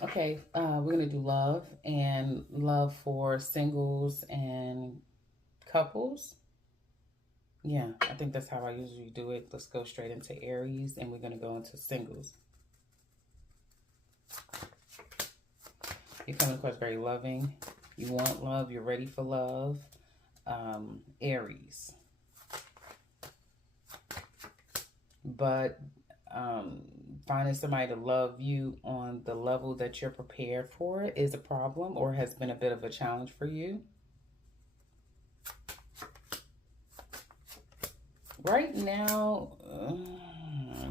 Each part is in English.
Okay, we're going to do love and love for singles and couples. Yeah, I think that's how I usually do it. Let's go straight into Aries and we're going to go into singles. You're coming across very loving. You want love. You're ready for love. Aries. But finding somebody to love you on the level that you're prepared for is a problem or has been a bit of a challenge for you. Right now,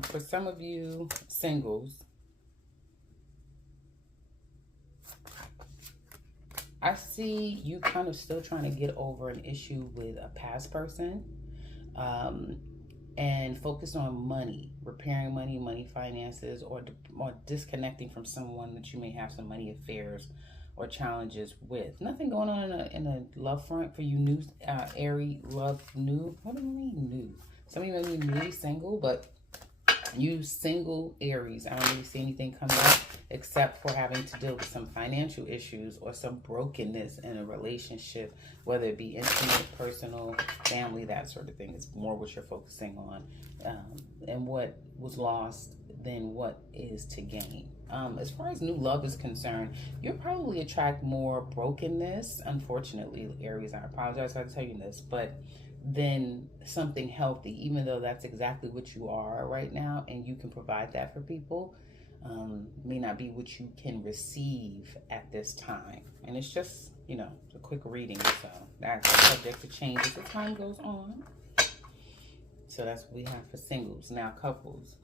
for some of you singles, I see you kind of still trying to get over an issue with a past person. And focus on money, repairing money, money finances, or disconnecting from someone that you may have some money affairs or challenges with. Nothing going on in a love front for you new Aries, love new. What do I mean new? Some of you may be newly single, but you single Aries, I don't really see anything coming up except for having to deal with some financial issues or some brokenness in a relationship, whether it be intimate, personal, family, that sort of thing. It's more what you're focusing on, and what was lost than what is to gain. As far as new love is concerned, you'll probably attract more brokenness, unfortunately, Aries. I apologize for telling you this, but then something healthy, even though that's exactly what you are right now and you can provide that for people, may not be what you can receive at this time. And it's just, a quick reading, so that's subject to change as the time goes on. So that's what we have for singles. Now couples.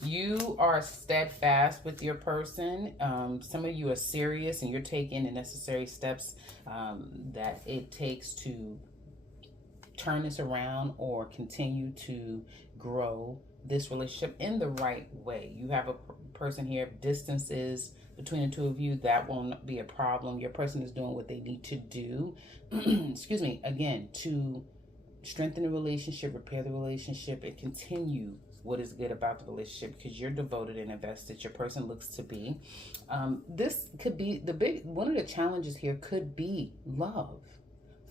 You are steadfast with your person. Some of you are serious and you're taking the necessary steps that it takes to turn this around or continue to grow this relationship in the right way. You have a person here, distances between the two of you, that won't be a problem. Your person is doing what they need to do, excuse me, again, to strengthen the relationship, repair the relationship, and continue what is good about the relationship because you're devoted and invested. Your person looks to be. This could be one of the challenges here could be love.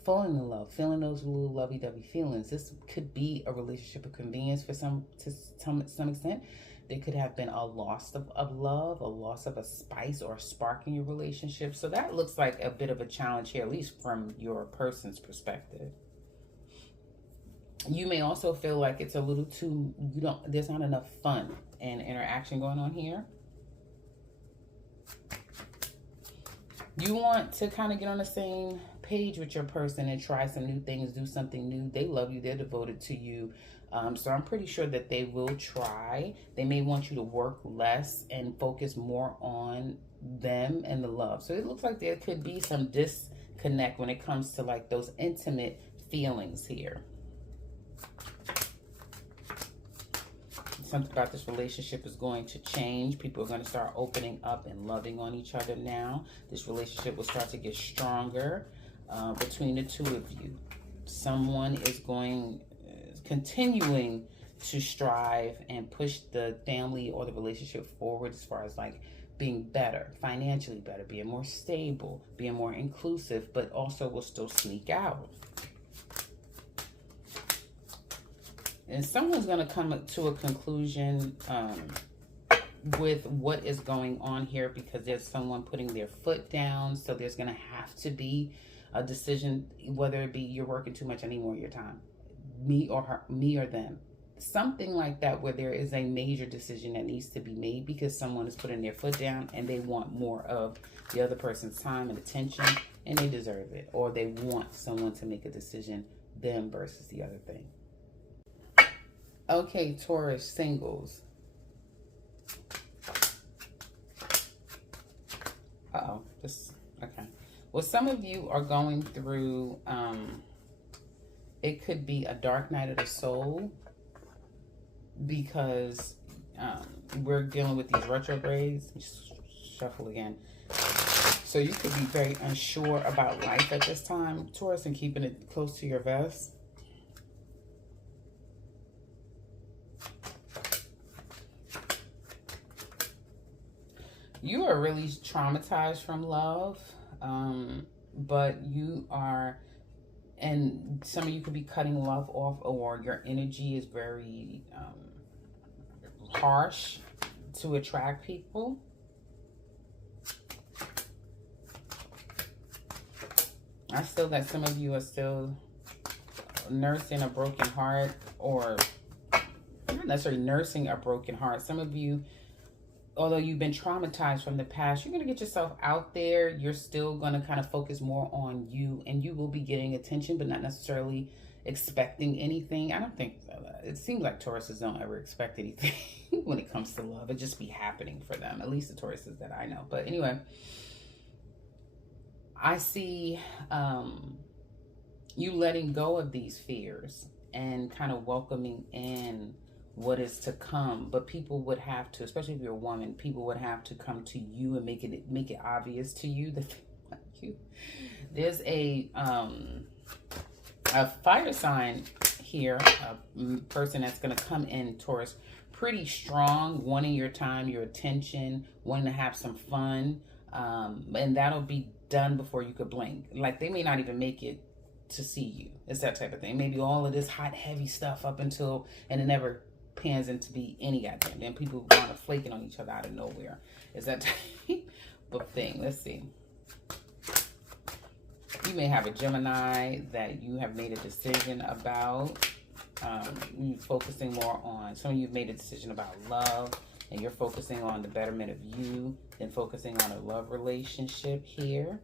Falling in love, feeling those little lovey-dovey feelings. This could be a relationship of convenience to some extent. There could have been a loss of love, a loss of a spice or a spark in your relationship. So that looks like a bit of a challenge here, at least from your person's perspective. You may also feel like it's a little too, there's not enough fun and interaction going on here. You want to kind of get on the same page with your person and try some new things, do something new. They love you. They're devoted to you. So I'm pretty sure that they will try. They may want you to work less and focus more on them and the love. So it looks like there could be some disconnect when it comes to like those intimate feelings here. Something about this relationship is going to change. People are going to start opening up and loving on each other now. This relationship will start to get stronger between the two of you. Someone is continuing to strive and push the family or the relationship forward as far as like being better, financially better, being more stable, being more inclusive, but also will still sneak out. And someone's going to come to a conclusion with what is going on here because there's someone putting their foot down. So there's going to have to be a decision, whether it be you're working too much, I need more of your time, me or her, me or them. Something like that where there is a major decision that needs to be made because someone is putting their foot down and they want more of the other person's time and attention and they deserve it. Or they want someone to make a decision, them versus the other thing. Okay, Taurus singles. Okay. Well, some of you are going through, it could be a dark night of the soul because we're dealing with these retrogrades. shuffle again. So you could be very unsure about life at this time, Taurus, and keeping it close to your vest. You are really traumatized from love, but you are, and some of you could be cutting love off, or your energy is very harsh to attract people. I feel that some of you are still nursing a broken heart, or not necessarily nursing a broken heart. Some of you, although you've been traumatized from the past, you're going to get yourself out there. You're still going to kind of focus more on you, and you will be getting attention, but not necessarily expecting anything. I don't think, it seems like Tauruses don't ever expect anything when it comes to love. It just be happening for them, at least the Tauruses that I know. But anyway, I see you letting go of these fears and kind of welcoming in what is to come. But people would have to, especially if you're a woman, people would have to come to you and make it obvious to you that they like you. There's a fire sign here, a person that's going to come in, Taurus, pretty strong, wanting your time, your attention, wanting to have some fun, and that'll be done before you could blink. Like, they may not even make it to see you. It's that type of thing. Maybe all of this hot, heavy stuff up until, and it never pans into be any goddamn. Then people want to flaking on each other out of nowhere. Is that type of thing? Let's see. You may have a Gemini that you have made a decision about. You're focusing more on, some of you have made a decision about love, and you're focusing on the betterment of you than focusing on a love relationship here.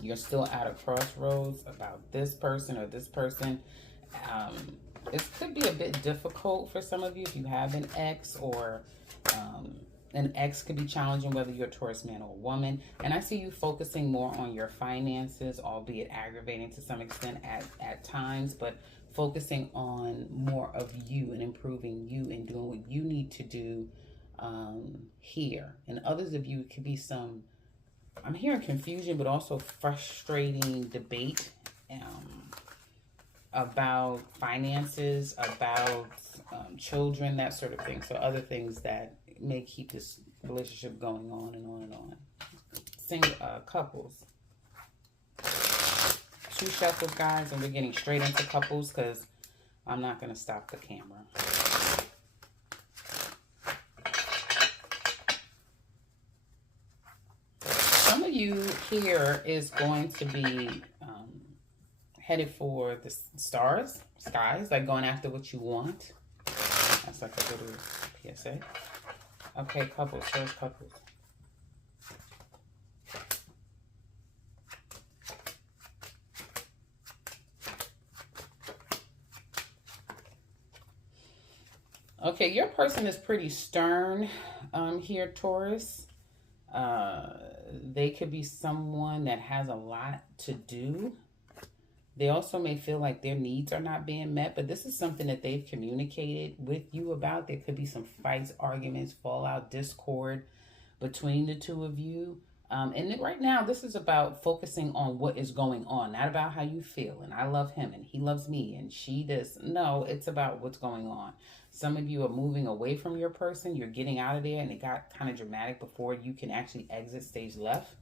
You're still at a crossroads about this person or this person. It could be a bit difficult for some of you if you have an ex, or an ex could be challenging, whether you're a Taurus man or a woman. And I see you focusing more on your finances, albeit aggravating to some extent at times, but focusing on more of you and improving you and doing what you need to do here. And others of you, it could be some, I'm hearing confusion, but also frustrating debate about finances, about children, that sort of thing. So other things that may keep this relationship going on and on and on. Single couples. 2 shuffles, guys, and we're getting straight into couples because I'm not going to stop the camera. Some of you here is going to be headed for the skies, like going after what you want. That's like a little PSA. Okay, couples, first couples. Okay, your person is pretty stern here, Taurus. They could be someone that has a lot to do. They also may feel like their needs are not being met, but this is something that they've communicated with you about. There could be some fights, arguments, fallout, discord between the two of you. And right now, this is about focusing on what is going on, not about how you feel. And I love him and he loves me and she does. No, it's about what's going on. Some of you are moving away from your person. You're getting out of there, and it got kind of dramatic before you can actually exit stage left.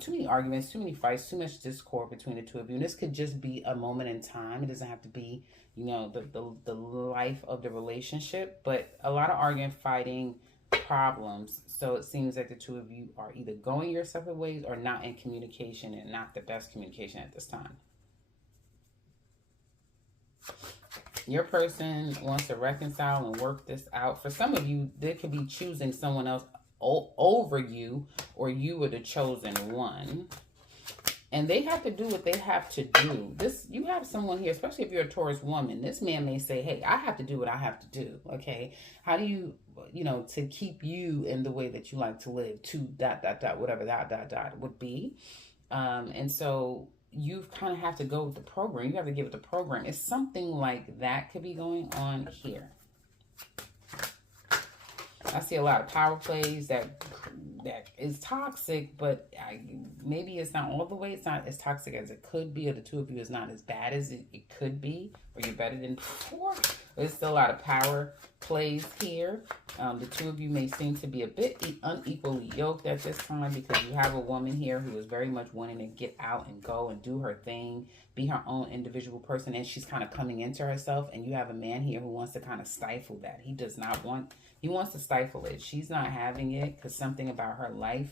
Too many arguments, too many fights, too much discord between the two of you. And this could just be a moment in time. It doesn't have to be, you know, the life of the relationship, but a lot of arguing, fighting, problems. So it seems like the two of you are either going your separate ways or not in communication, and not the best communication at this time. Your person wants to reconcile and work this out. For some of you, they could be choosing someone else over you, or you were the chosen one. And they have to do what they have to do. This, you have someone here, especially if you're a Taurus woman, this man may say, hey, I have to do what I have to do, okay? How do you, you know, to keep you in the way that you like to live, to ... whatever that would be. And so you kind of have to go with the program. You have to get with the program. It's something like that could be going on here. I see a lot of power plays that that is toxic, but maybe it's not all the way. It's not as toxic as it could be, or the two of you is not as bad as it could be, or you're better than before. There's still a lot of power plays here. The two of you may seem to be a bit unequally yoked at this time, because you have a woman here who is very much wanting to get out and go and do her thing, be her own individual person, and she's kind of coming into herself. And you have a man here who wants to kind of stifle that. He does not want, he wants to stifle it. She's not having it, because something about her life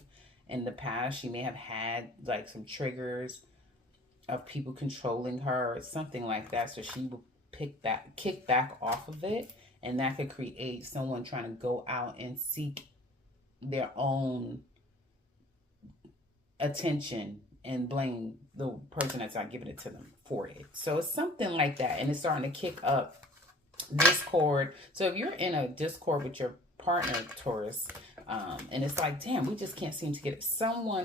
in the past, she may have had like some triggers of people controlling her or something like that. So she will kick back off of it, and that could create someone trying to go out and seek their own attention and blame the person that's not giving it to them for it. So it's something like that, and it's starting to kick up discord. So if you're in a discord with your partner, Taurus, and it's like, damn, we just can't seem to get it.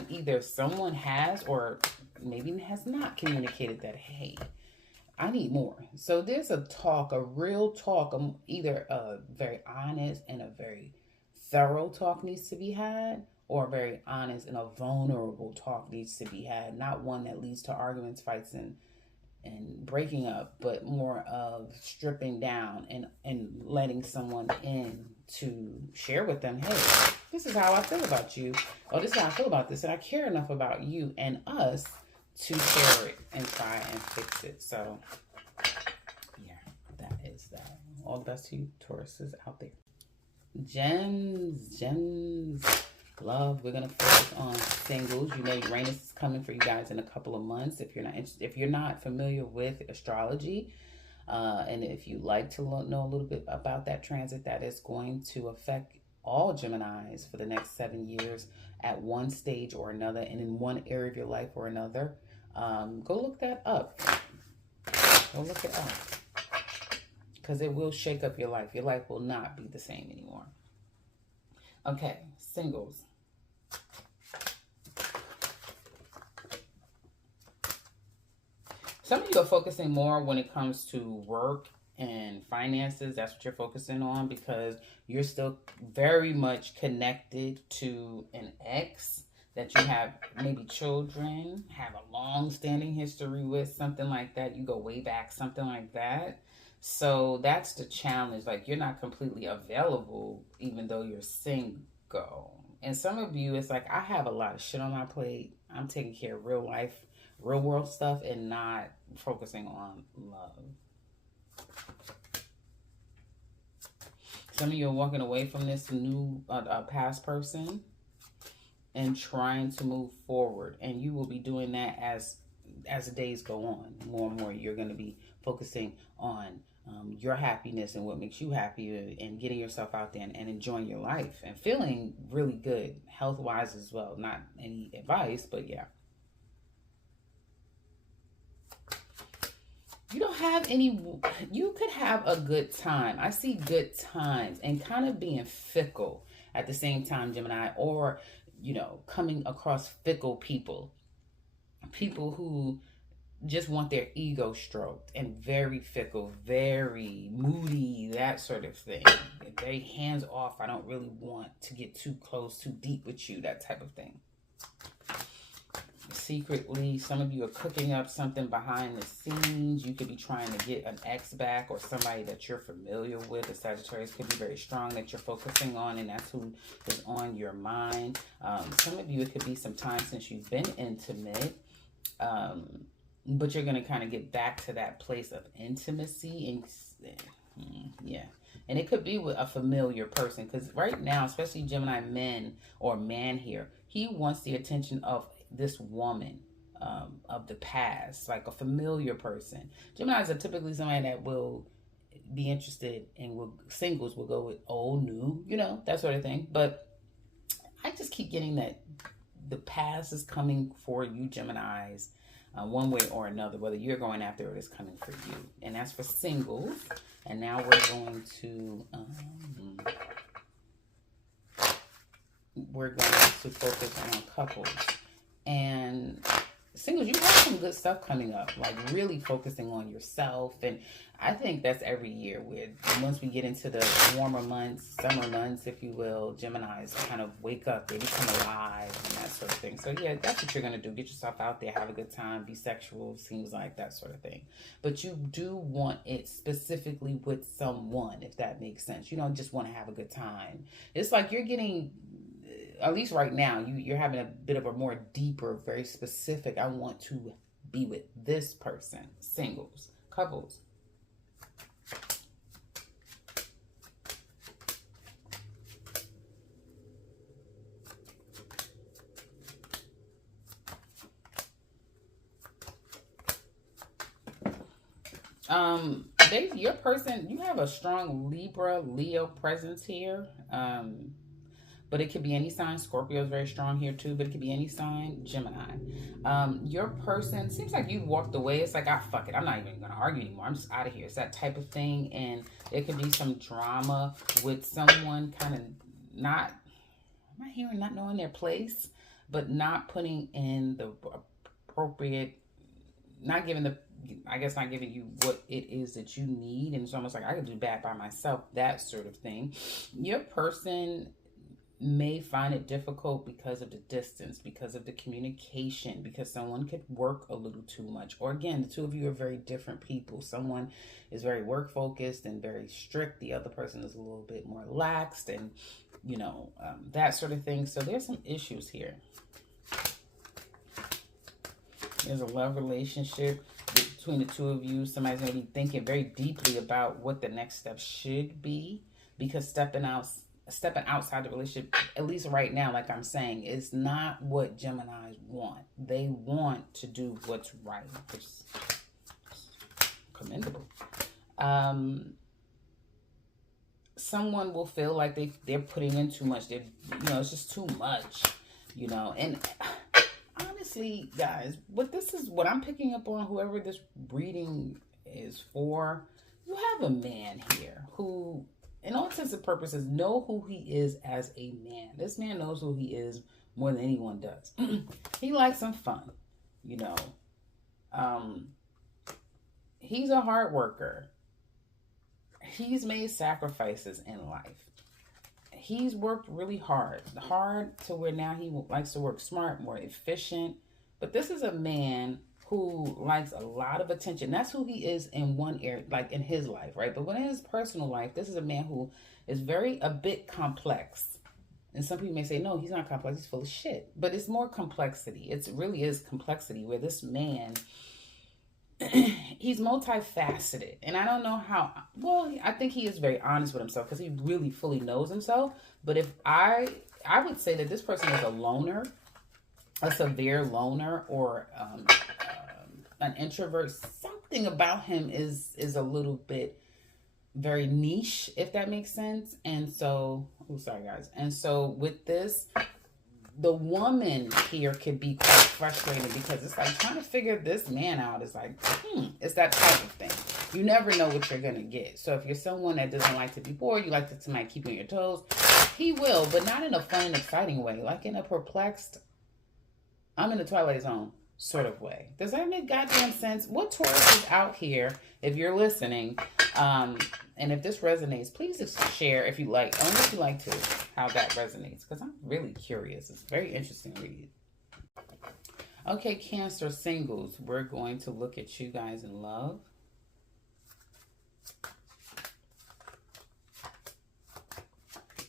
Either someone has, or maybe has not communicated that, hey, I need more. So there's a talk, a real talk, either a very honest and a very thorough talk needs to be had, or a very honest and a vulnerable talk needs to be had. Not one that leads to arguments, fights, and breaking up, but more of stripping down and letting someone in to share with them, hey, this is how I feel about you, or this is how I feel about this, and I care enough about you and us to share it and try and fix it. So yeah, that is that. All the best to you, Tauruses out there. Gems, love. We're gonna focus on singles. You know, Uranus is coming for you guys in a couple of months. If you're not familiar with astrology, and if you like to know a little bit about that transit, that is going to affect all Geminis for the next 7 years at one stage or another, and in one area of your life or another. Go look that up. Go look it up, because it will shake up your life. Your life will not be the same anymore. Okay, singles. Some of you are focusing more when it comes to work and finances. That's what you're focusing on, because you're still very much connected to an ex that you have maybe children, have a long-standing history with, something like that. You go way back, something like that. So that's the challenge. Like, you're not completely available even though you're single. And some of you, it's like, I have a lot of shit on my plate. I'm taking care of real life, real world stuff, and not focusing on love. Some of you are walking away from this new past person and trying to move forward, and you will be doing that as the days go on. More and more, you're going to be focusing on your happiness and what makes you happy, and getting yourself out there and enjoying your life and feeling really good health-wise as well. Not any advice, but yeah. You don't have any, you could have a good time. I see good times, and kind of being fickle at the same time, Gemini, or, you know, coming across fickle people. People who just want their ego stroked, and very fickle, very moody, that sort of thing. Very hands off. I don't really want to get too close, too deep with you, that type of thing. Secretly, some of you are cooking up something behind the scenes. You could be trying to get an ex back, or somebody that you're familiar with. The Sagittarius could be very strong that you're focusing on, and that's who is on your mind. Some of you, it could be some time since you've been intimate, but you're going to kind of get back to that place of intimacy. And yeah, and it could be with a familiar person, because right now, especially Gemini men, or man here, he wants the attention of this woman of the past, like a familiar person. Geminis are typically somebody that will be interested in, singles will go with old, new, you know, that sort of thing. But I just keep getting that the past is coming for you, Geminis, one way or another, whether you're going after it, is coming for you. And that's for singles. And now we're going to focus on couples. And singles, you have some good stuff coming up, like really focusing on yourself. And I think that's every year, where once we get into the warmer months, summer months, if you will, Geminis kind of wake up, they become alive and that sort of thing. So yeah, that's what you're going to do. Get yourself out there, have a good time, be sexual, seems like that sort of thing. But you do want it specifically with someone, if that makes sense. You don't just want to have a good time. It's like you're getting, at least right now, you're having a bit of a more deeper, very specific, I want to be with this person. Singles, couples. Your person, you have a strong Libra, Leo presence here. But it could be any sign. Scorpio is very strong here too, but it could be any sign. Gemini. Your person, seems like you walked away. It's like, ah, fuck it. I'm not even going to argue anymore. I'm just out of here. It's that type of thing. And there could be some drama with someone kind of not, I'm not hearing not knowing their place, but not putting in the appropriate, not giving the, I guess not giving you what it is that you need. And it's almost like I could do bad by myself, that sort of thing. Your person may find it difficult because of the distance, because of the communication, because someone could work a little too much. Or again, the two of you are very different people. Someone is very work focused and very strict. The other person is a little bit more laxed and, you know, that sort of thing. So there's some issues here. There's a love relationship between the two of you. Somebody's going to be thinking very deeply about what the next step should be, because stepping outside the relationship, at least right now, like I'm saying, is not what Geminis want. They want to do what's right, which is commendable. Someone will feel like they're putting in too much. They're, you know, it's just too much, you know. And honestly, guys, what I'm picking up on, whoever this reading is for, you have a man here who, in all intents and purposes, know who he is as a man. This man knows who he is more than anyone does. He likes some fun, you know. He's a hard worker. He's made sacrifices in life. He's worked really hard to where now he likes to work smart, more efficient. But this is a man who likes a lot of attention. That's who he is in one area, like in his life, right? But when in his personal life, this is a man who is a bit complex. And some people may say, no, he's not complex, he's full of shit. But it's more complexity. It really is complexity, where this man, he's multifaceted. And I don't know how, well, I think he is very honest with himself, because he really fully knows himself. But if I would say that this person is a loner, a severe loner, or an introvert. Something about him is a little bit very niche, if that makes sense. And so, sorry guys. And so with this, the woman here could be quite frustrated, because it's like trying to figure this man out is like, it's that type of thing. You never know what you're going to get. So if you're someone that doesn't like to be bored, you like somebody keep you on your toes, he will, but not in a fun and exciting way, like in a perplexed, I'm in the Twilight Zone sort of way. Does that make goddamn sense? What Taurus is out here, if you're listening, and if this resonates, please just share if you like, only if you like to, how that resonates, because I'm really curious. It's a very interesting read. Okay, Cancer singles, we're going to look at you guys in love.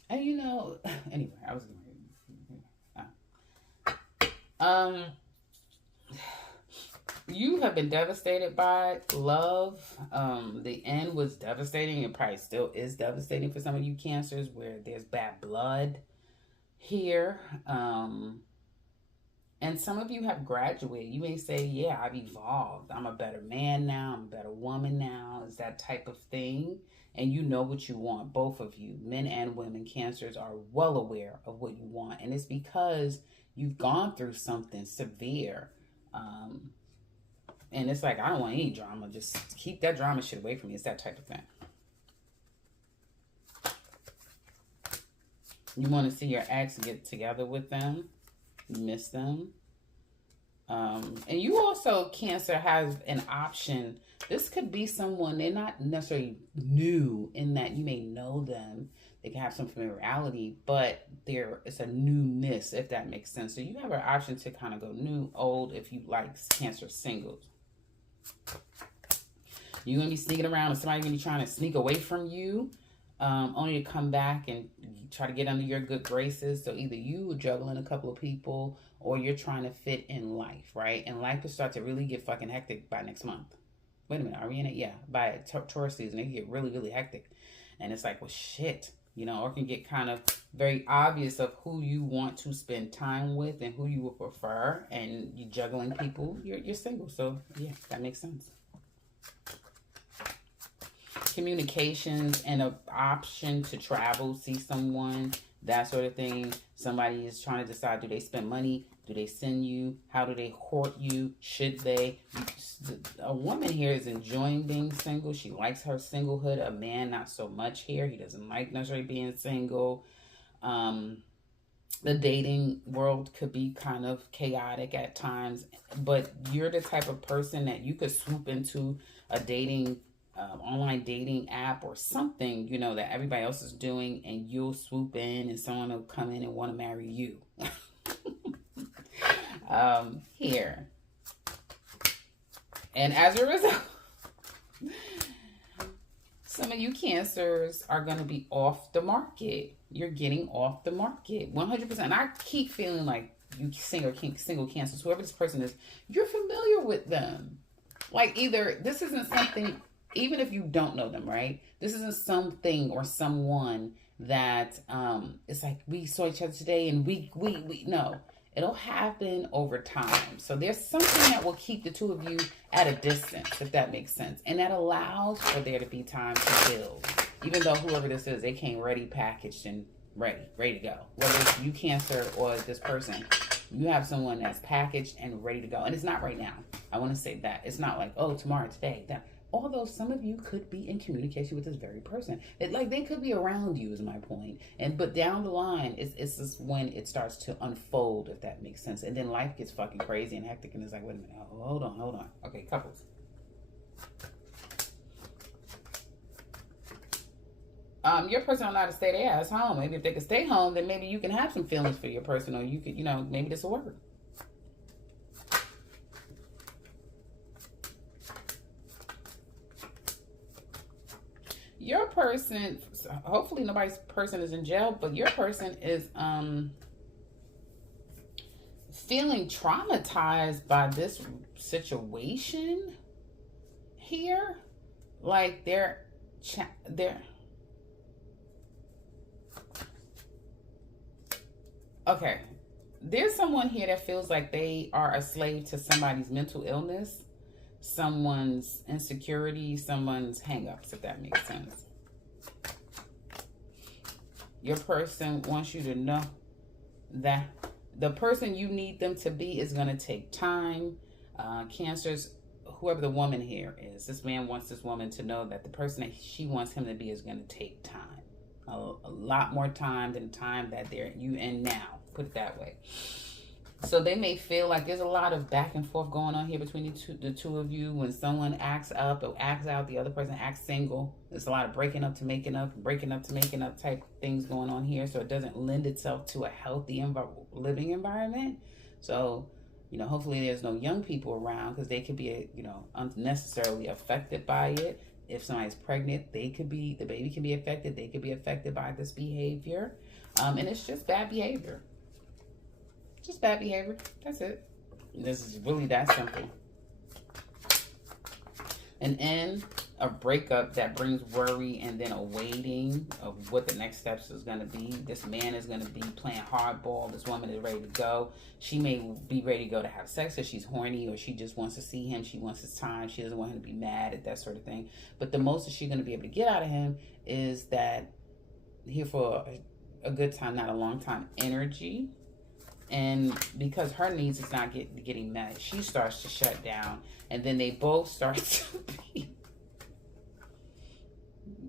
And you know, anyway, I was you have been devastated by love. The end was devastating. It probably still is devastating for some of you Cancers, where there's bad blood here. And some of you have graduated. You may say, yeah, I've evolved. I'm a better man now. I'm a better woman now. It's that type of thing. And you know what you want. Both of you, men and women, Cancers, are well aware of what you want. And it's because you've gone through something severe. And it's like, I don't want any drama. Just keep that drama shit away from me. It's that type of thing. You want to see your ex, get together with them. You miss them. And you also, Cancer, have an option. This could be someone, they're not necessarily new in that you may know them. They can have some familiarity, but it's a newness, if that makes sense. So you have an option to kind of go new, old, if you like Cancer singles. You're going to be sneaking around and somebody's going to be trying to sneak away from you, only to come back and try to get under your good graces. So either you are juggling a couple of people or you're trying to fit in life, right? And life will start to really get fucking hectic by next month. Wait a minute, are we in it? Yeah, by Taurus season, it can get really, really hectic. And it's like, well, shit, you know, or it can get kind of very obvious of who you want to spend time with and who you would prefer. And you're juggling people, you're single. So, yeah, that makes sense. Communications and an option to travel, see someone, that sort of thing. Somebody is trying to decide, do they spend money? Do they send you? How do they court you? Should they? A woman here is enjoying being single. She likes her singlehood. A man, not so much here. He doesn't like necessarily being single. The dating world could be kind of chaotic at times, but you're the type of person that you could swoop into a dating online dating app or something, you know, that everybody else is doing, and you'll swoop in and someone will come in and want to marry you. Here. And as a result, some of you Cancers are going to be off the market. You're getting off the market 100%. I keep feeling like you single Cancers, whoever this person is, you're familiar with them. Like, either this isn't something, even if you don't know them, right? This isn't something or someone that it's like we saw each other today and we no. It'll happen over time. So there's something that will keep the two of you at a distance, if that makes sense. And that allows for there to be time to build. Even though whoever this is, they came ready, packaged, and ready to go. Whether it's you Cancer or this person, you have someone that's packaged and ready to go. And it's not right now. I want to say that. It's not like, oh, tomorrow, today, that. Although some of you could be in communication with this very person. Like, they could be around you is my point. But down the line, it's just when it starts to unfold, if that makes sense. And then life gets fucking crazy and hectic and it's like, wait a minute, hold on. Okay, couples. Your person will not stay their ass home. Maybe if they could stay home, then maybe you can have some feelings for your person, or you could, you know, maybe this will work. Your person, hopefully nobody's person is in jail, but your person is feeling traumatized by this situation here. Like they're okay. There's someone here that feels like they are a slave to somebody's mental illness, someone's insecurity, someone's hang-ups, if that makes sense. Your person wants you to know that the person you need them to be is going to take time. Cancers, whoever the woman here is, this man wants this woman to know that the person that she wants him to be is going to take time. A lot more time than time that they're you in now. Put it that way. So they may feel like there's a lot of back and forth going on here between the two of you. When someone acts up or acts out, the other person acts single. There's a lot of breaking up to making up, breaking up to making up type things going on here. So it doesn't lend itself to a healthy living environment. So, you know, hopefully there's no young people around, because they could be, you know, unnecessarily affected by it. If somebody's pregnant, the baby can be affected. They could be affected by this behavior. And it's just bad behavior. Just bad behavior. That's it. This is really that simple. An end, a breakup that brings worry, and then a waiting of what the next steps is going to be. This man is going to be playing hardball. This woman is ready to go. She may be ready to go to have sex if she's horny, or she just wants to see him. She wants his time. She doesn't want him to be mad at that sort of thing. But the most that she's going to be able to get out of him is that here for a good time, not a long time energy. And because her needs is not getting met, she starts to shut down. And then they both start to be,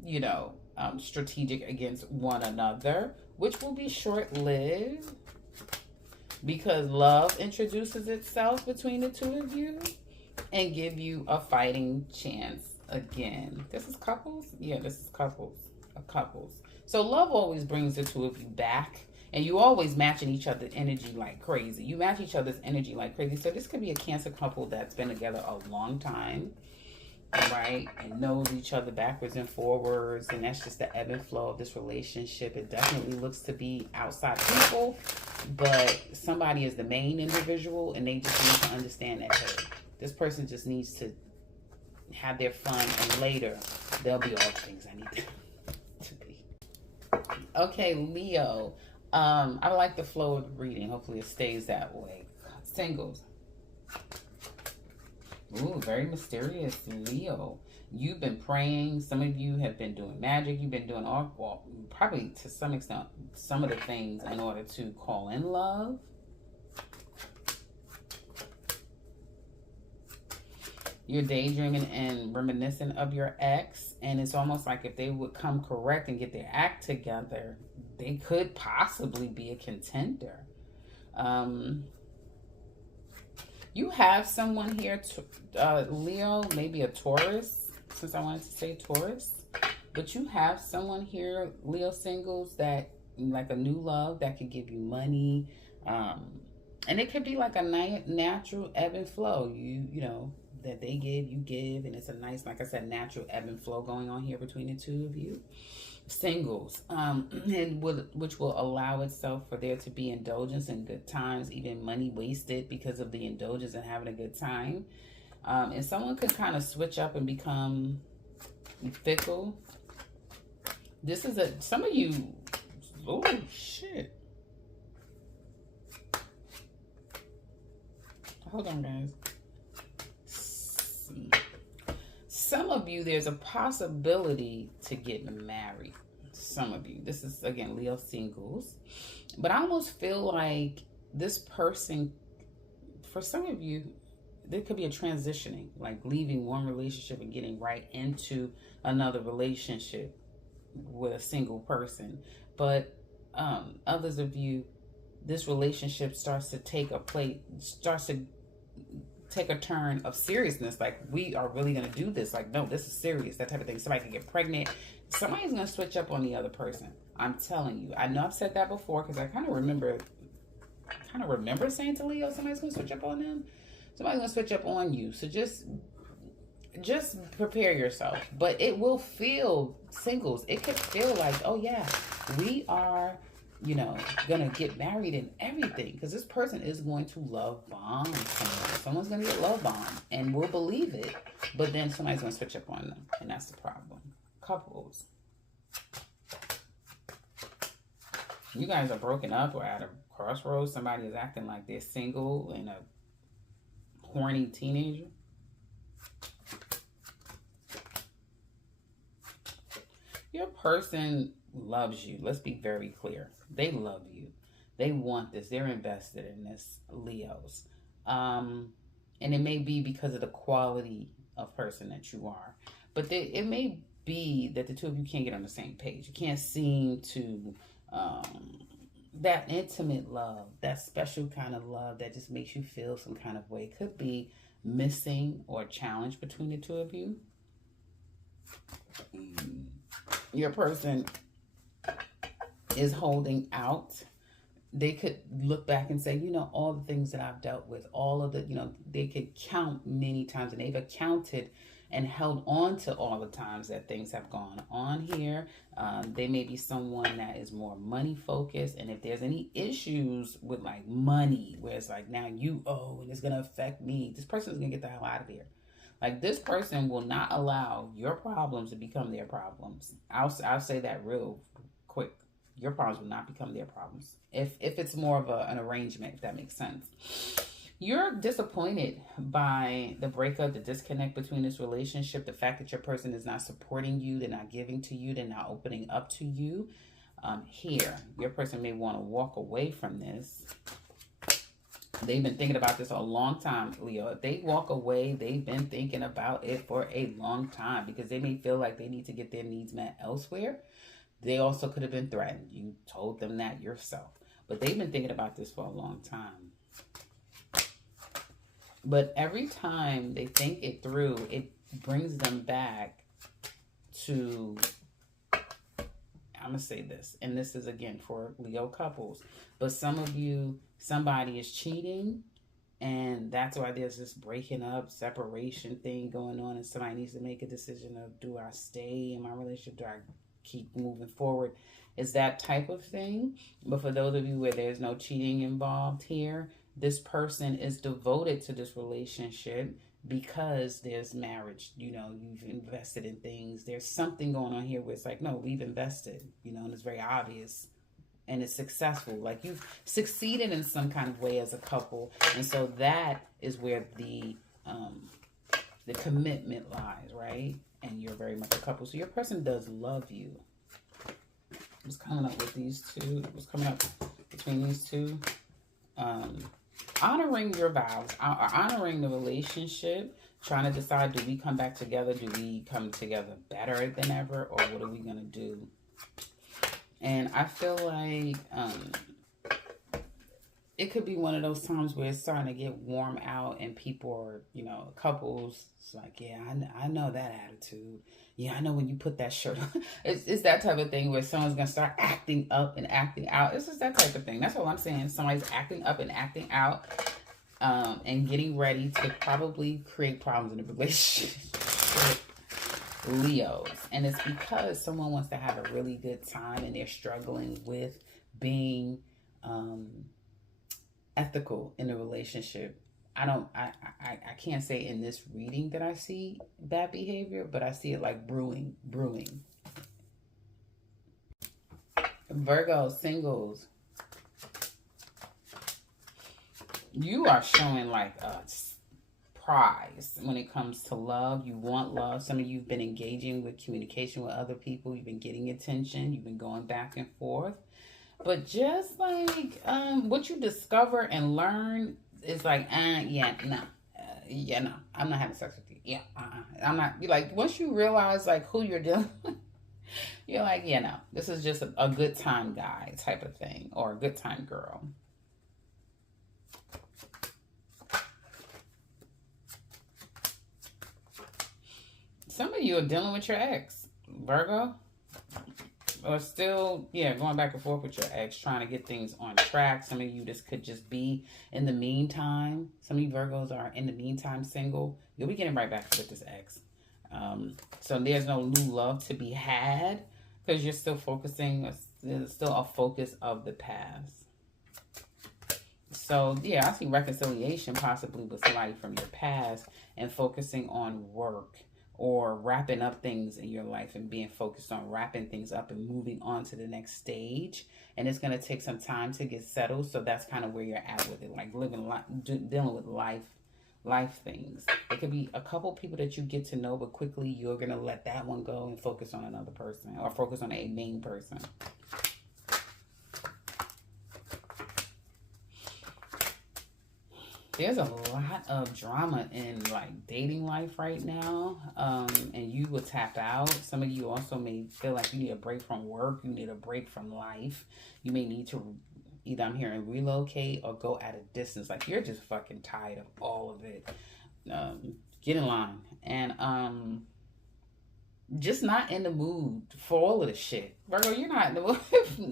you know, strategic against one another, which will be short-lived. because love introduces itself between the two of you and give you a fighting chance again. This is couples? Yeah, this is couples. Couples. So love always brings the two of you back, and you always matching each other's energy like crazy. You match each other's energy like crazy. So this could be a Cancer couple that's been together a long time, right? And knows each other backwards and forwards, and that's just the ebb and flow of this relationship. It definitely looks to be outside people, but somebody is the main individual, and they just need to understand that, hey, this person just needs to have their fun, and later they'll be all the things I need to be. Okay, Leo. I like the flow of the reading. Hopefully it stays that way. Singles. Ooh, very mysterious, Leo. You've been praying. Some of you have been doing magic. You've been doing all, well, probably to some extent, some of the things in order to call in love. You're daydreaming and reminiscing of your ex, and it's almost like if they would come correct and get their act together, they could possibly be a contender. You have someone here, Leo, maybe a Taurus, since I wanted to say Taurus, but you have someone here, Leo singles, that like a new love that could give you money, and it could be like a natural ebb and flow. You know, that they give, you give, and it's a nice, like I said, natural ebb and flow going on here between the two of you. Singles, and which will allow itself for there to be indulgence and good times, even money wasted because of the indulgence and having a good time. And someone could kind of switch up and become fickle. This is some of you, oh shit. Hold on, guys. Some of you, there's a possibility to get married. Some of you. This is, again, Leo singles. But I almost feel like this person, for some of you, there could be a transitioning, like leaving one relationship and getting right into another relationship with a single person. But others of you, this relationship starts to take a turn of seriousness, like we are really going to do this, like no, this is serious, that type of thing. Somebody can get pregnant, somebody's going to switch up on the other person. I'm telling you, I know I've said that before because I kind of remember saying to Leo, somebody's going to switch up on them, somebody's going to switch up on you. So just prepare yourself. But it will feel, singles, it could feel like, oh yeah, we are, you know, gonna get married and everything, because this person is going to love bomb someone. Someone's gonna get love bomb, and we'll believe it, but then somebody's gonna switch up on them, and that's the problem. Couples, you guys are broken up or at a crossroads. Somebody is acting like they're single and a horny teenager. Your person loves you. Let's be very clear. They love you. They want this. They're invested in this, Leos. And it may be because of the quality of person that you are. But it may be that the two of you can't get on the same page. You can't seem to... that intimate love, that special kind of love that just makes you feel some kind of way, could be missing or challenged between the two of you. Your person is holding out. They could look back and say, you know, all the things that I've dealt with, all of the, you know, they could count many times, and they've accounted and held on to all the times that things have gone on here. They may be someone that is more money focused, and if there's any issues with like money, where it's like, now you owe and it's going to affect me, this person is going to get the hell out of here. Like, this person will not allow your problems to become their problems. I'll say that real quick. Your problems will not become their problems. If it's more of an arrangement, if that makes sense. You're disappointed by the breakup, the disconnect between this relationship, the fact that your person is not supporting you, they're not giving to you, they're not opening up to you. Here, your person may want to walk away from this. They've been thinking about this a long time, Leo. If they walk away, they've been thinking about it for a long time, because they may feel like they need to get their needs met elsewhere. They also could have been threatened. You told them that yourself. but they've been thinking about this for a long time. But every time they think it through, it brings them back to, I'm going to say this, and this is again for Leo couples, but some of you, somebody is cheating, and that's why there's this breaking up, separation thing going on, and somebody needs to make a decision of, do I stay in my relationship? Do I keep moving forward? It's that type of thing. But for those of you where there's no cheating involved here, this person is devoted to this relationship because there's marriage. You know, you've invested in things. There's something going on here where it's like, no, we've invested, you know, and it's very obvious. And it's successful. Like, you've succeeded in some kind of way as a couple. And so that is where the commitment lies, right? And you're very much a couple. So your person does love you. What's coming up with these two? What's coming up between these two? Honoring your vows, honoring the relationship, trying to decide, do we come back together? Do we come together better than ever? Or what are we going to do? And I feel like it could be one of those times where it's starting to get warm out and people are, you know, couples, it's like, yeah, I know that attitude. Yeah, I know when you put that shirt on. It's that type of thing where someone's going to start acting up and acting out. It's just that type of thing. That's all I'm saying. Somebody's acting up and acting out and getting ready to probably create problems in the relationship. Leos. And it's because someone wants to have a really good time and they're struggling with being ethical in a relationship. I can't say in this reading that I see bad behavior, but I see it like brewing. Virgo singles, you are showing like a prize when it comes to love. You want love. Some of you have been engaging with communication with other people. You've been getting attention. You've been going back and forth. But just like what you discover and learn is like, no, I'm not having sex with you. Yeah, I'm not. You like, once you realize like who you're dealing with, you're like, yeah, no, this is just a good time guy type of thing, or a good time girl. Some of you are dealing with your ex, Virgo. Or still, yeah, going back and forth with your ex, trying to get things on track. Some of you, this could just be in the meantime. Some of you Virgos are in the meantime single. You'll be getting right back with this ex. So there's no new love to be had because you're still focusing, there's still a focus of the past. So, yeah, I see reconciliation possibly with somebody from your past and focusing on work, or wrapping up things in your life and being focused on wrapping things up and moving on to the next stage. And it's going to take some time to get settled. So that's kind of where you're at with it, like living life, dealing with life things. It could be a couple people that you get to know, but quickly you're going to let that one go and focus on another person, or focus on a main person. There's a lot of drama in like dating life right now, and you will tap out. Some of you also may feel like you need a break from work, you need a break from life. You may need to either, I'm hearing, relocate or go at a distance. Like, you're just fucking tired of all of it. Get in line. And just not in the mood for all of the shit. Virgo, you're not in the mood.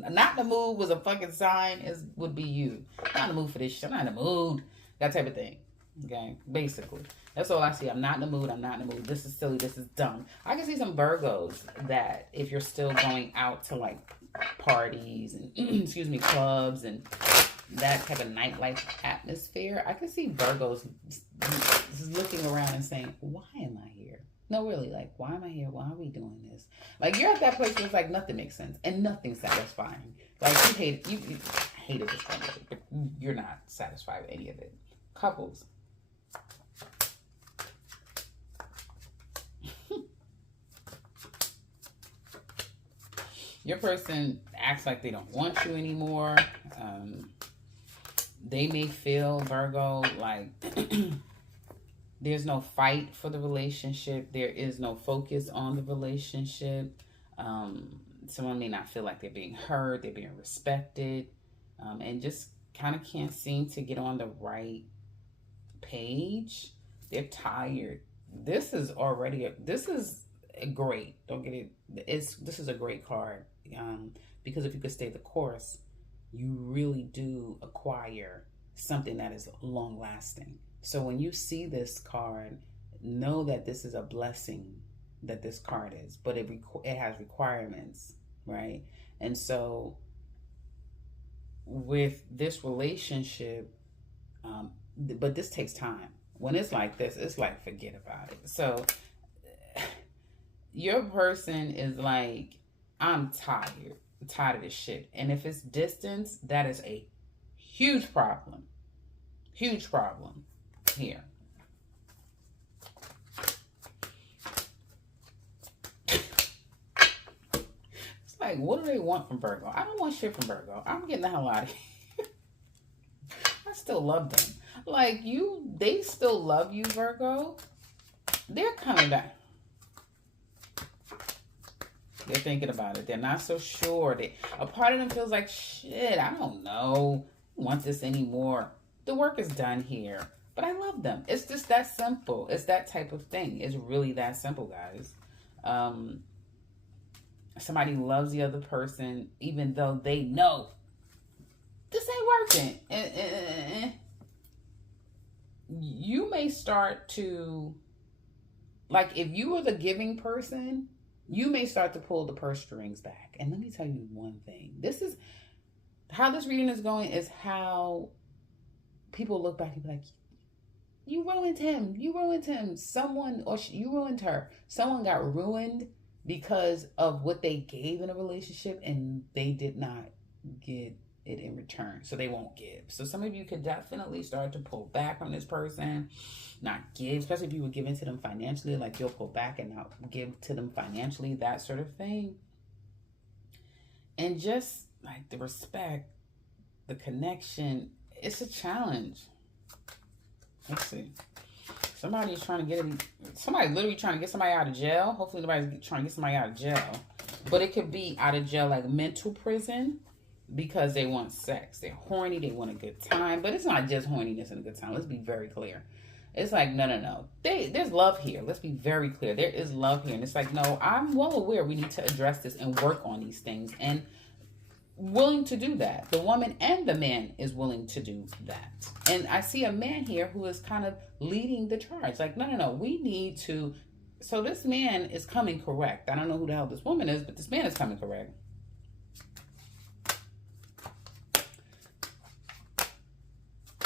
Not in the mood was a fucking sign, would be you. Not in the mood for this shit. I'm not in the mood. That type of thing. Okay? Basically. That's all I see. I'm not in the mood. I'm not in the mood. This is silly. This is dumb. I can see some Virgos that if you're still going out to like parties and excuse me, clubs and that type of nightlife atmosphere, I can see Virgos looking around and saying, why am I here? No, really, like, why am I here? Why are we doing this? Like, you're at that place where it's like nothing makes sense and nothing's satisfying. Like, you hated this kind of, but you're not satisfied with any of it. Couples. Your person acts like they don't want you anymore. They may feel, Virgo, like there's no fight for the relationship. There is no focus on the relationship. Someone may not feel like they're being heard, they're being respected. and just kind of can't seem to get on the right page. They're tired. This is great. Don't get it. This is a great card, because if you could stay the course, you really do acquire something that is long lasting. So when you see this card, know that this is a blessing that this card is, but it has requirements, right? And so with this relationship, but this takes time. When it's like this, it's like, forget about it. So your person is like, I'm tired of this shit. And if it's distance, that is a huge problem here. It's like, what do they want from Virgo? I don't want shit from Virgo. I'm getting the hell out of here. I still love them. Like, they still love you, Virgo. They're coming back. They're thinking about it. They're not so sure. A part of them feels like, shit, I don't know. I don't want this anymore. The work is done here. But I love them. It's just that simple. It's that type of thing. It's really that simple, guys. Somebody loves the other person, even though they know this ain't working. You may start to, like, if you were the giving person, you may start to pull the purse strings back. And let me tell you one thing. This is how this reading is going, is how people look back and be like, you ruined him. You ruined him. Someone, or you ruined her. Someone got ruined because of what they gave in a relationship, and they did not get it in return. So they won't give. So some of you could definitely start to pull back on this person, not give, especially if you were giving to them financially, like you'll pull back and not give to them financially, that sort of thing. And just like the respect, the connection, it's a challenge. Let's see. Somebody's trying to get him. Somebody literally trying to get somebody out of jail. Hopefully nobody's trying to get somebody out of jail. But it could be out of jail, like mental prison, because they want sex. They're horny. They want a good time. But it's not just horniness and a good time. Let's be very clear. It's like, no. There's love here. Let's be very clear. There is love here. And it's like, no, I'm well aware we need to address this and work on these things. And willing to do that. The woman and the man is willing to do that. And I see a man here who is kind of leading the charge. Like, no, we need to. So this man is coming correct. I don't know who the hell this woman is, but this man is coming correct.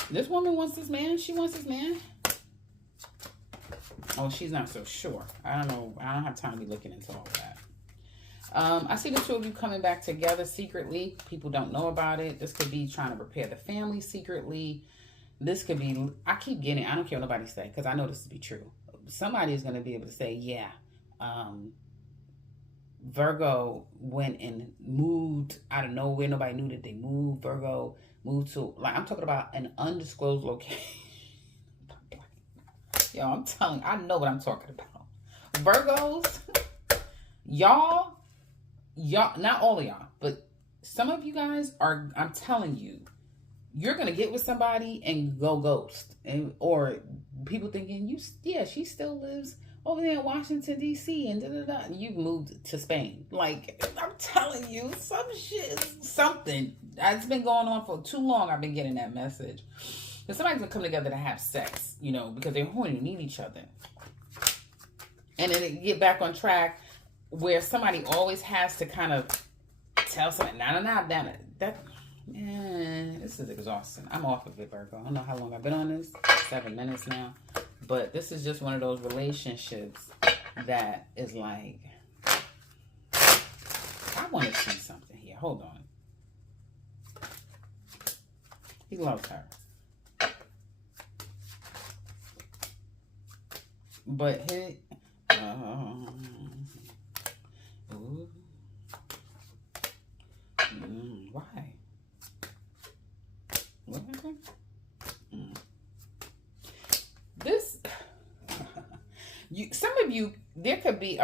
This woman wants this man. She wants this man. Oh, she's not so sure. I don't know. I don't have time to be looking into all of that. I see the two of you coming back together secretly. People don't know about it. This could be trying to repair the family secretly. This could be, I keep getting, I don't care what nobody say, because I know this to be true. Somebody is going to be able to say, yeah, Virgo went and moved out of nowhere. Nobody knew that they moved. Virgo moved to, like, I'm talking about an undisclosed location. Yo, I'm telling you, I know what I'm talking about. Virgos, y'all, not all of y'all, but some of you guys are, I'm telling you, you're going to get with somebody and go ghost. Or people thinking, she still lives over there in Washington, D.C. and da-da-da. You've moved to Spain. Like, I'm telling you, some shit is something. It's been going on for too long. I've been getting that message. But somebody's going to come together to have sex, because they're horny, need each other. And then they get back on track where somebody always has to kind of tell somebody, this is exhausting. I'm off of it, Virgo. I don't know how long I've been on this. 7 minutes now. But this is just one of those relationships that is like, I want to see something here. Hold on. He loves her. But he, why? What happened? This, some of you, there could be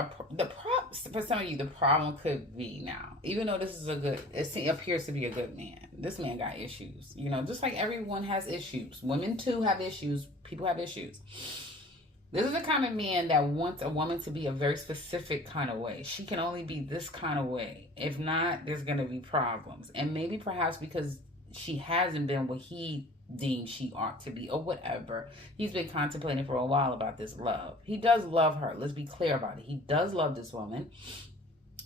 for some of you, the problem could be now, even though this is it appears to be a good man, This man got issues. You know, just like everyone has issues. Women too have issues. People have issues. This is the kind of man that wants a woman to be a very specific kind of way. She can only be this kind of way. If not, there's going to be problems. And maybe perhaps because she hasn't been what he deems she ought to be or whatever. He's been contemplating for a while about this love. He does love her. Let's be clear about it. He does love this woman,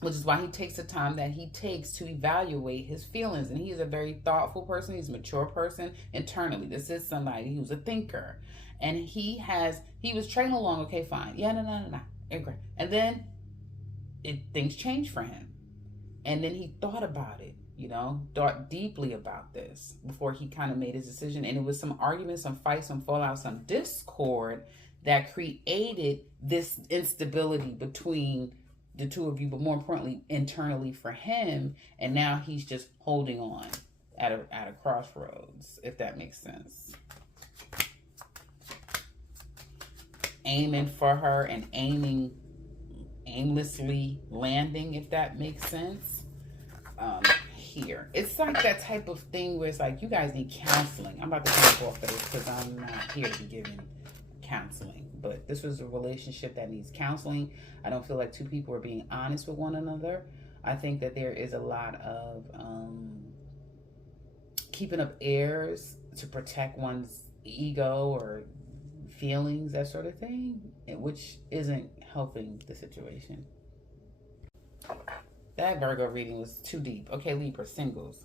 which is why he takes the time that he takes to evaluate his feelings. And he's a very thoughtful person. He's a mature person internally. This is somebody who's a thinker. And he was trailing along, okay, fine. Yeah, no. And then things changed for him. And then he thought about it, you know, thought deeply about this before he kind of made his decision. And it was some arguments, some fights, some fallout, some discord that created this instability between the two of you, but more importantly, internally for him. And now he's just holding on at a crossroads, if that makes sense. Aiming for her and aimlessly landing, if that makes sense. Here, it's like that type of thing where it's like, you guys need counseling. I'm about to come off of this because I'm not here to be giving counseling, but this was a relationship that needs counseling. I don't feel like two people are being honest with one another. I think that there is a lot of keeping up airs to protect one's ego or feelings, that sort of thing, which isn't helping the situation. That Virgo reading was too deep. Okay, Libra, singles.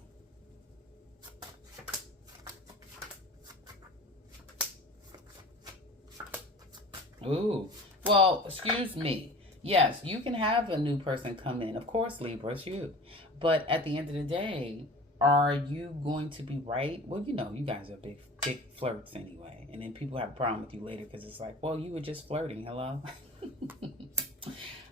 Ooh, well, excuse me. Yes, you can have a new person come in. Of course, Libra, it's you. But at the end of the day, are you going to be right? Well, you know, you guys are big flirts anyway. And then people have a problem with you later because it's like, well, you were just flirting. Hello?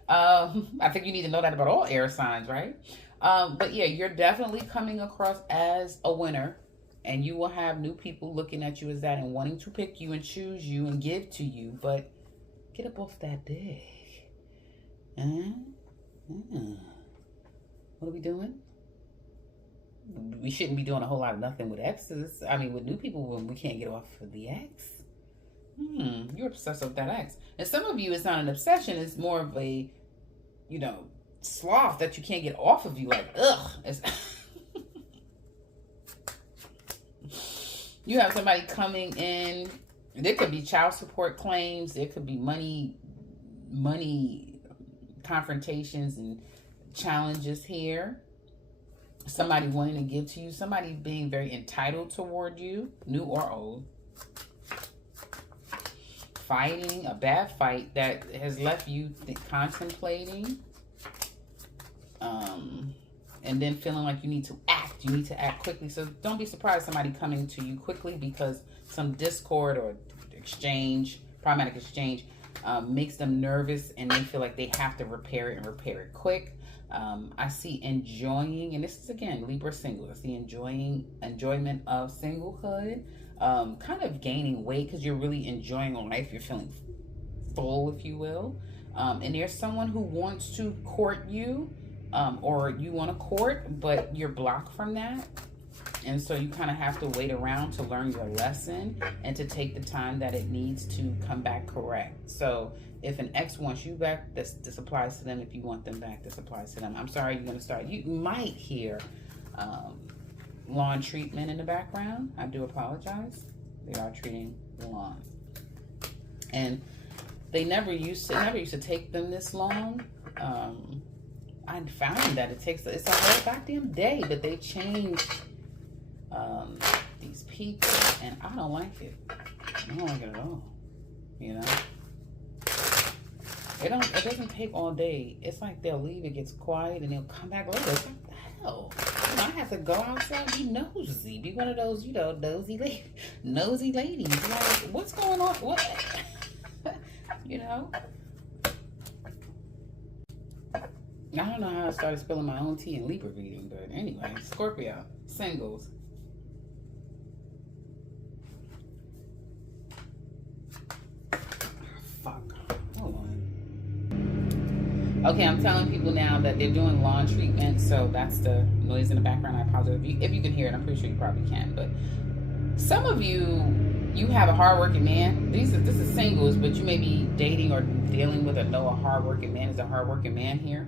I think you need to know that about all air signs, right? But yeah, you're definitely coming across as a winner. And you will have new people looking at you as that and wanting to pick you and choose you and give to you. But get up off that dick. What are we doing? We shouldn't be doing a whole lot of nothing with exes. I mean, with new people when we can't get off of the ex. You're obsessed with that ex. And some of you, it's not an obsession. It's more of a, you know, sloth that you can't get off of you. Like, ugh. You have somebody coming in. There could be child support claims. There could be money confrontations and challenges here. Somebody wanting to give to you. Somebody being very entitled toward you, new or old. Fighting, a bad fight that has left you contemplating. And then feeling like you need to act. You need to act quickly. So don't be surprised somebody coming to you quickly because some discord or exchange, problematic exchange, makes them nervous and they feel like they have to repair it and repair it quick. I see enjoying, and this is again Libra single. I see enjoyment of singlehood, kind of gaining weight because you're really enjoying life. You're feeling full, if you will. And there's someone who wants to court you, or you want to court, but you're blocked from that. And so you kind of have to wait around to learn your lesson and to take the time that it needs to come back correct. So if an ex wants you back, this applies to them. If you want them back, this applies to them. I'm sorry, you're going to start. You might hear lawn treatment in the background. I do apologize. They are treating lawn. And they never used to take them this long. I found that it's a whole goddamn day, but they changed these people, and I don't like it. I don't like it at all. You know, it doesn't take all day. It's like they'll leave, it gets quiet, and they'll come back later. It's like, what the hell? You know, I have to go outside, be nosy, be one of those, you know, nosy ladies. Like, what's going on? What? You know. I don't know how I started spilling my own tea in Libra reading, but anyway, Scorpio, singles. Fuck. Hold on. Okay, I'm telling people now that they're doing lawn treatment, so that's the noise in the background. I apologize if you can hear it. I'm pretty sure you probably can. But some of you have a hardworking man. This is singles, but you may be dating or dealing with or know a hardworking man. Is a hardworking man here,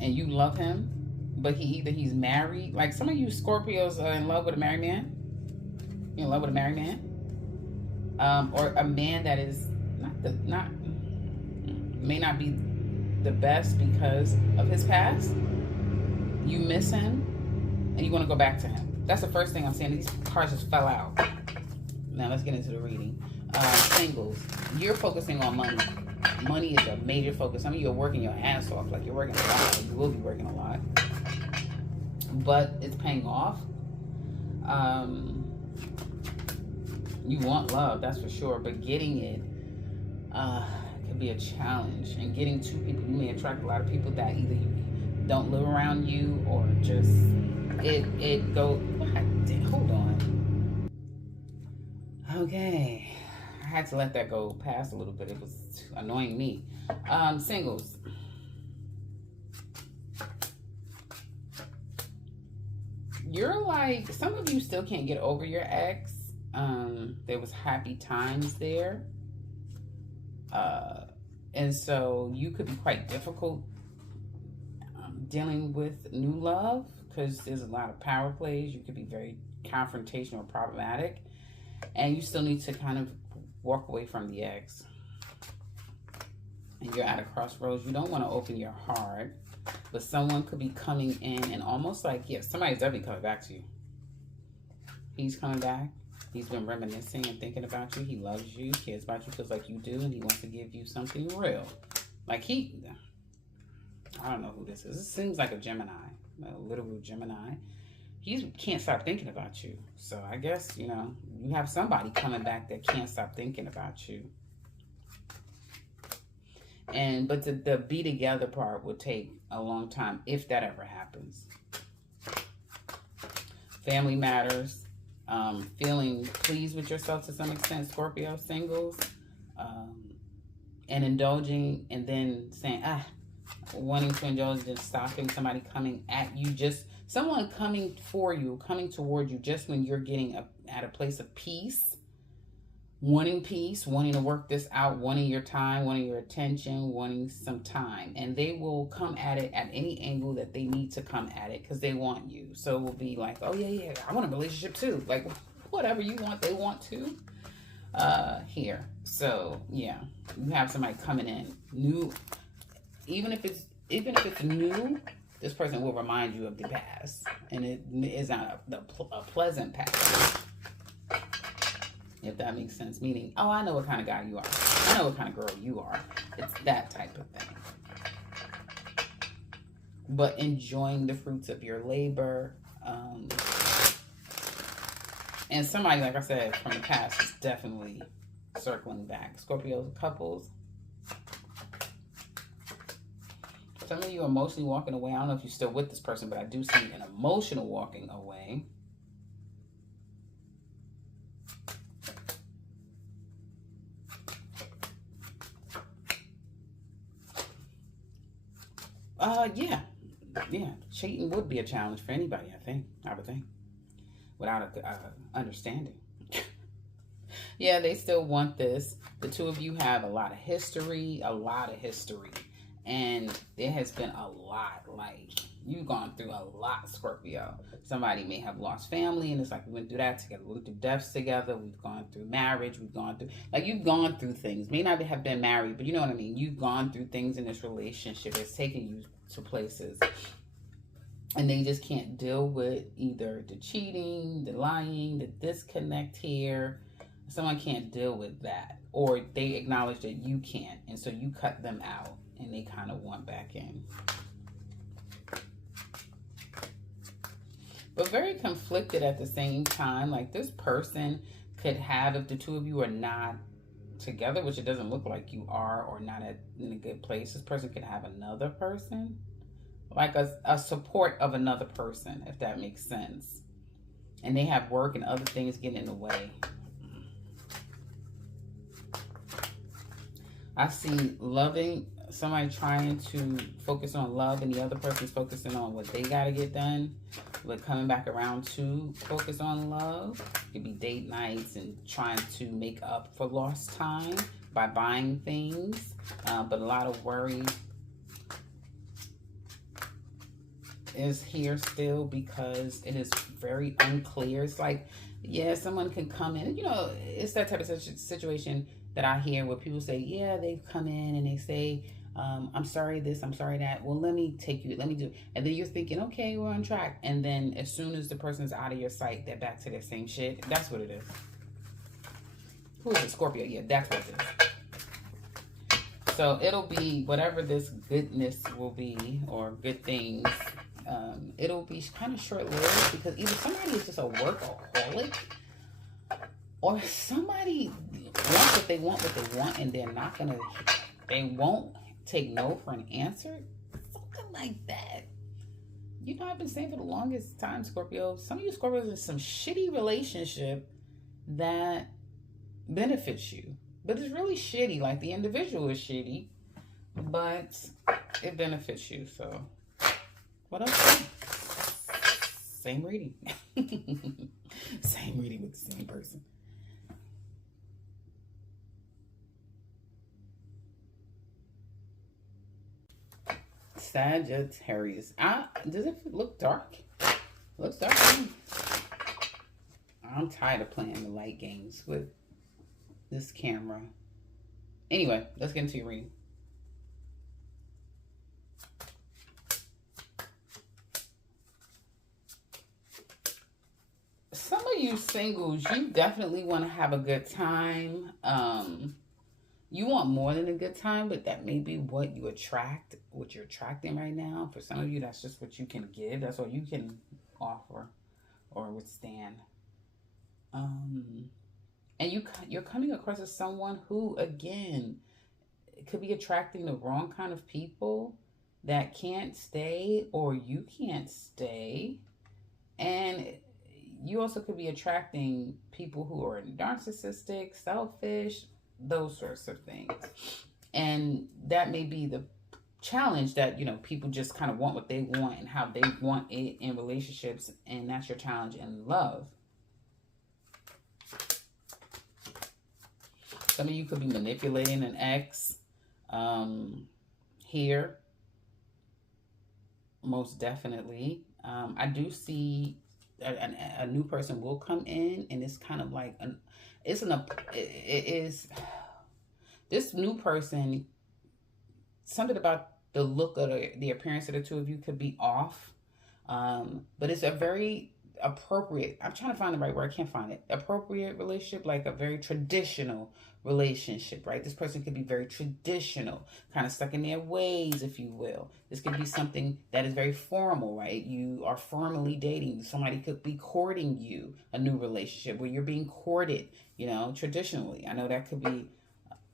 and you love him, but he's married. Like some of you Scorpios are in love with a married man. You're in love with a married man, or a man that is may not be the best because of his past. You miss him and you want to go back to him. That's the first thing I'm saying. These cards just fell out. Now let's get into the reading. Singles, you're focusing on money. Money is a major focus. Some of you are working your ass off. Like you're working a lot. You will be working a lot, but it's paying off. You want love, that's for sure, but getting it could be a challenge. And getting two people, you may attract a lot of people that either don't live around you or just it go. Hold on. Okay, I had to let that go past a little bit. It was annoying me. Singles. You're like, some of you still can't get over your ex. There was happy times there. And so you could be quite difficult dealing with new love because there's a lot of power plays. You could be very confrontational or problematic. And you still need to kind of walk away from the ex. And you're at a crossroads. You don't want to open your heart. But someone could be coming in and almost like, yeah, somebody's definitely coming back to you. He's coming back. He's been reminiscing and thinking about you. He loves you, cares about you, feels like you do, and he wants to give you something real. Like I don't know who this is. This seems like a Gemini, a literal Gemini. He can't stop thinking about you. So I guess, you have somebody coming back that can't stop thinking about you. But the be together part would take a long time if that ever happens. Family matters. Feeling pleased with yourself to some extent, Scorpio singles, and indulging and then saying, wanting to indulge and stopping somebody coming at you, just someone coming for you, coming toward you just when you're getting at a place of peace, wanting to work this out, wanting your time, wanting your attention, wanting some time. And they will come at it at any angle that they need to come at it because they want you. So it will be like, oh, yeah, I want a relationship too. Like, whatever you want, they want to here. So, yeah, you have somebody coming in new. Even if it's new, this person will remind you of the past. And it is not a pleasant past. If that makes sense. Meaning, oh, I know what kind of guy you are. I know what kind of girl you are. It's that type of thing. But enjoying the fruits of your labor. And somebody, like I said, from the past is definitely circling back. Scorpio couples. Some of you are emotionally walking away. I don't know if you're still with this person, but I do see an emotional walking away. Yeah. Cheating would be a challenge for anybody, I would think, without a understanding. Yeah, they still want this. The two of you have a lot of history, and there has been a lot. Like, you've gone through a lot, Scorpio. Somebody may have lost family, and it's like, we went through that together. We went through deaths together. We've gone through marriage. You've gone through things. May not have been married, but you know what I mean. You've gone through things in this relationship. It's taken you to places. And they just can't deal with either the cheating, the lying, the disconnect here. Someone can't deal with that. Or they acknowledge that you can't. And so you cut them out. And they kind of want back in. But very conflicted at the same time. Like, this person could have, if the two of you are not together, which it doesn't look like you are, or not in a good place, this person could have another person. Like a support of another person, if that makes sense. And they have work and other things getting in the way. I see loving somebody trying to focus on love and the other person's focusing on what they got to get done, but coming back around to focus on love. It could be date nights and trying to make up for lost time by buying things, but a lot of worry is here still because it is very unclear. It's like, yeah, someone can come in, you know, it's that type of situation that I hear where people say, yeah, they've come in and they say, I'm sorry this, I'm sorry that. Well, let me take you, let me do. And then you're thinking, okay, we're on track. And then as soon as the person's out of your sight, they're back to their same shit. That's what it is. Who is it? Scorpio. Yeah, that's what it is. So it'll be whatever this goodness will be, or good things. It'll be kind of short-lived because either somebody is just a workaholic, or somebody wants what they want, and they're not gonna, they won't take no for an answer. Something like that. You know, I've been saying for the longest time, Scorpio, some of you Scorpios in some shitty relationship that benefits you. But it's really shitty. Like, the individual is shitty, but it benefits you. So, what else? Same reading. Same reading with the same person. Sagittarius. Does it look dark? It looks dark to me. I'm tired of playing the light games with this camera. Anyway, let's get into your reading. Some of you singles, you definitely want to have a good time. You want more than a good time, but that may be what you attract, what you're attracting right now. For some of you, that's just what you can give. That's what you can offer or withstand. And you're coming across as someone who, again, could be attracting the wrong kind of people that can't stay, or you can't stay. And you also could be attracting people who are narcissistic, selfish, those sorts of things. And that may be the challenge, that, you know, people just kind of want what they want and how they want it in relationships. And that's your challenge in love. Some of you could be manipulating an ex here. Most definitely. I do see a new person will come in, and it's kind of like this new person, something about the look of the appearance of the two of you could be off, but it's a very appropriate, I'm trying to find the right word, I can't find it, appropriate relationship, like a very traditional relationship, right? This person could be very traditional, kind of stuck in their ways, if you will. This could be something that is very formal, right? You are formally dating. Somebody could be courting you, a new relationship where you're being courted, you know, traditionally. I know that could be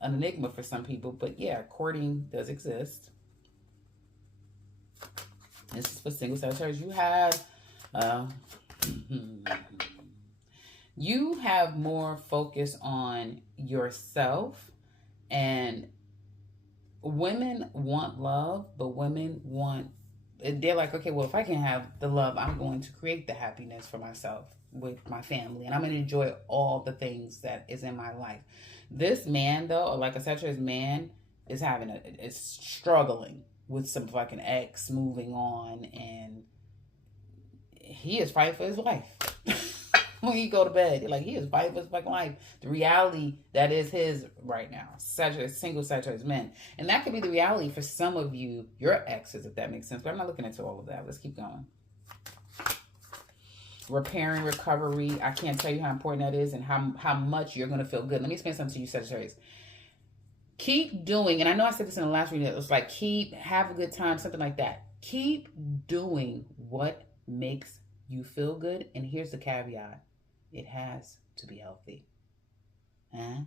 an enigma for some people, but yeah, courting does exist. This is for single Sagittarius. You have more focus on yourself, and women want love, but women want, they're like, okay, well, if I can have the love, I'm going to create the happiness for myself with my family, and I'm going to enjoy all the things that is in my life. This man, though, or like a Sagittarius man, is struggling with some fucking ex moving on, and he is fighting for his life. When you go to bed, you're like, he is fighting for his fucking life. The reality that is his right now. Single Sagittarius men. And that could be the reality for some of you, your exes, if that makes sense. But I'm not looking into all of that. Let's keep going. Repairing, recovery. I can't tell you how important that is and how much you're going to feel good. Let me explain something to you, Sagittarius. Keep doing, and I know I said this in the last reading, it was like, have a good time, something like that. Keep doing what makes you feel good. And here's the caveat. It has to be healthy. Because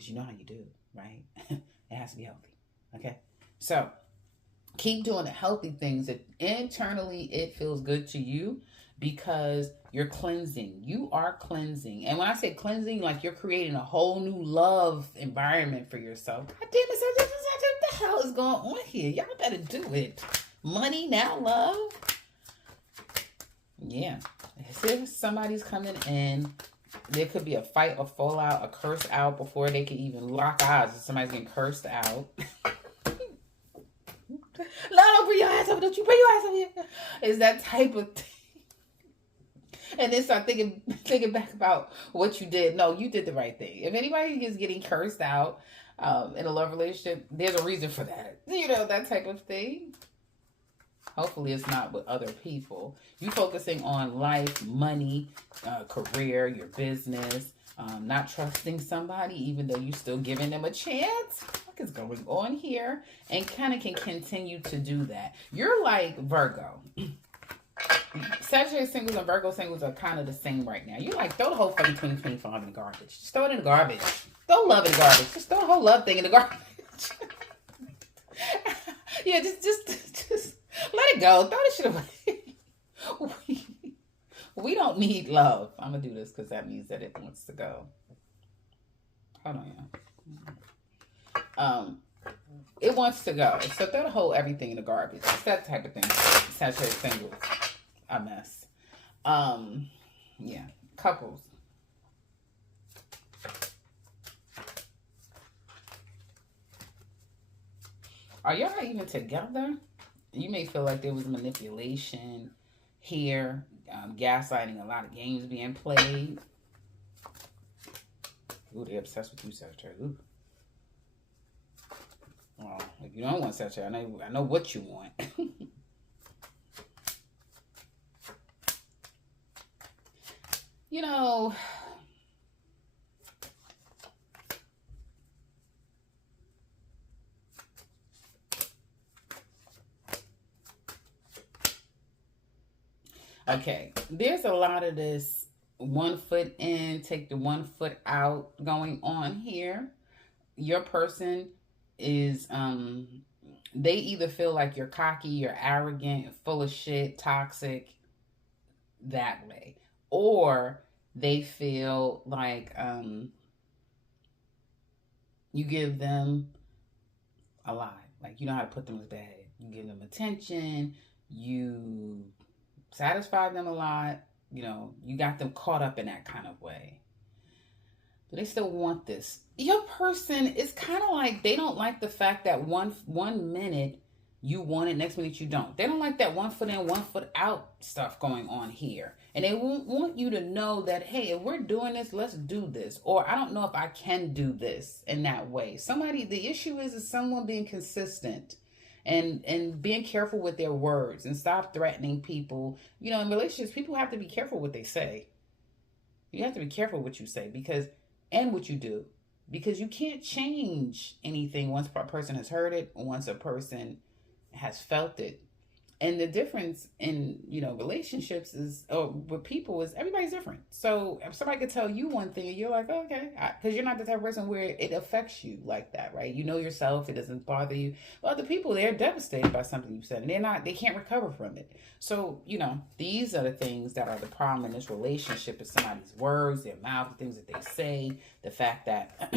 you know how you do, right? It has to be healthy. Okay? So, keep doing the healthy things that internally it feels good to you, because you're cleansing. You are cleansing. And when I say cleansing, like you're creating a whole new love environment for yourself. God damn it, hell is going on here? Y'all better do it. Money, now love. Yeah. If somebody's coming in, there could be a fight, a fallout, a curse out before they can even lock eyes. If somebody's getting cursed out. No, don't bring your ass over. Don't you bring your ass over here. It's that type of thing. And then start thinking back about what you did. No, you did the right thing. If anybody is getting cursed out in a love relationship, there's a reason for that. You know, that type of thing. Hopefully it's not with other people. You focusing on life, money, career, your business, not trusting somebody, even though you're still giving them a chance. What is going on here? And kind of can continue to do that. You're like Virgo. Sagittarius singles and Virgo singles are kind of the same right now. You're like, throw the whole fucking 2025 in the garbage. Just throw it in the garbage. Throw love in the garbage. Just throw the whole love thing in the garbage. Yeah, just let it go. Throw this shit away. We don't need love. I'm going to do this because that means that it wants to go. Hold on, y'all. It wants to go. So throw the whole everything in the garbage. It's that type of thing. Sagittarius singles. A mess. Yeah. Couples. Are y'all even together? You may feel like there was manipulation here, gaslighting, a lot of games being played. Ooh, they're obsessed with you, Sagittarius. Ooh. Well, if you don't want Sagittarius, I know what you want. You know, okay, there's a lot of this 1 foot in, take the 1 foot out going on here. Your person is, they either feel like you're cocky, you're arrogant, full of shit, toxic, that way. Or they feel like you give them a lot. Like, you know how to put them to bed. You give them attention. You satisfy them a lot. You know, you got them caught up in that kind of way. But they still want this. Your person is kind of like, they don't like the fact that one minute you want it, next minute you don't. They don't like that 1 foot in, 1 foot out stuff going on here. And they won't want you to know that, hey, if we're doing this, let's do this. Or I don't know if I can do this in that way. The issue is someone being consistent and being careful with their words and stop threatening people. You know, in relationships, people have to be careful what they say. You have to be careful what you say and what you do. Because you can't change anything once a person has heard it, once a person has felt it. And the difference in, you know, relationships is, or with people, is everybody's different. So if somebody could tell you one thing and you're like, oh, okay, because you're not the type of person where it affects you like that, right? You know yourself, it doesn't bother you. But other people, they're devastated by something you said, and they can't recover from it. So, you know, these are the things that are the problem in this relationship, is somebody's words, their mouth, the things that they say, the fact that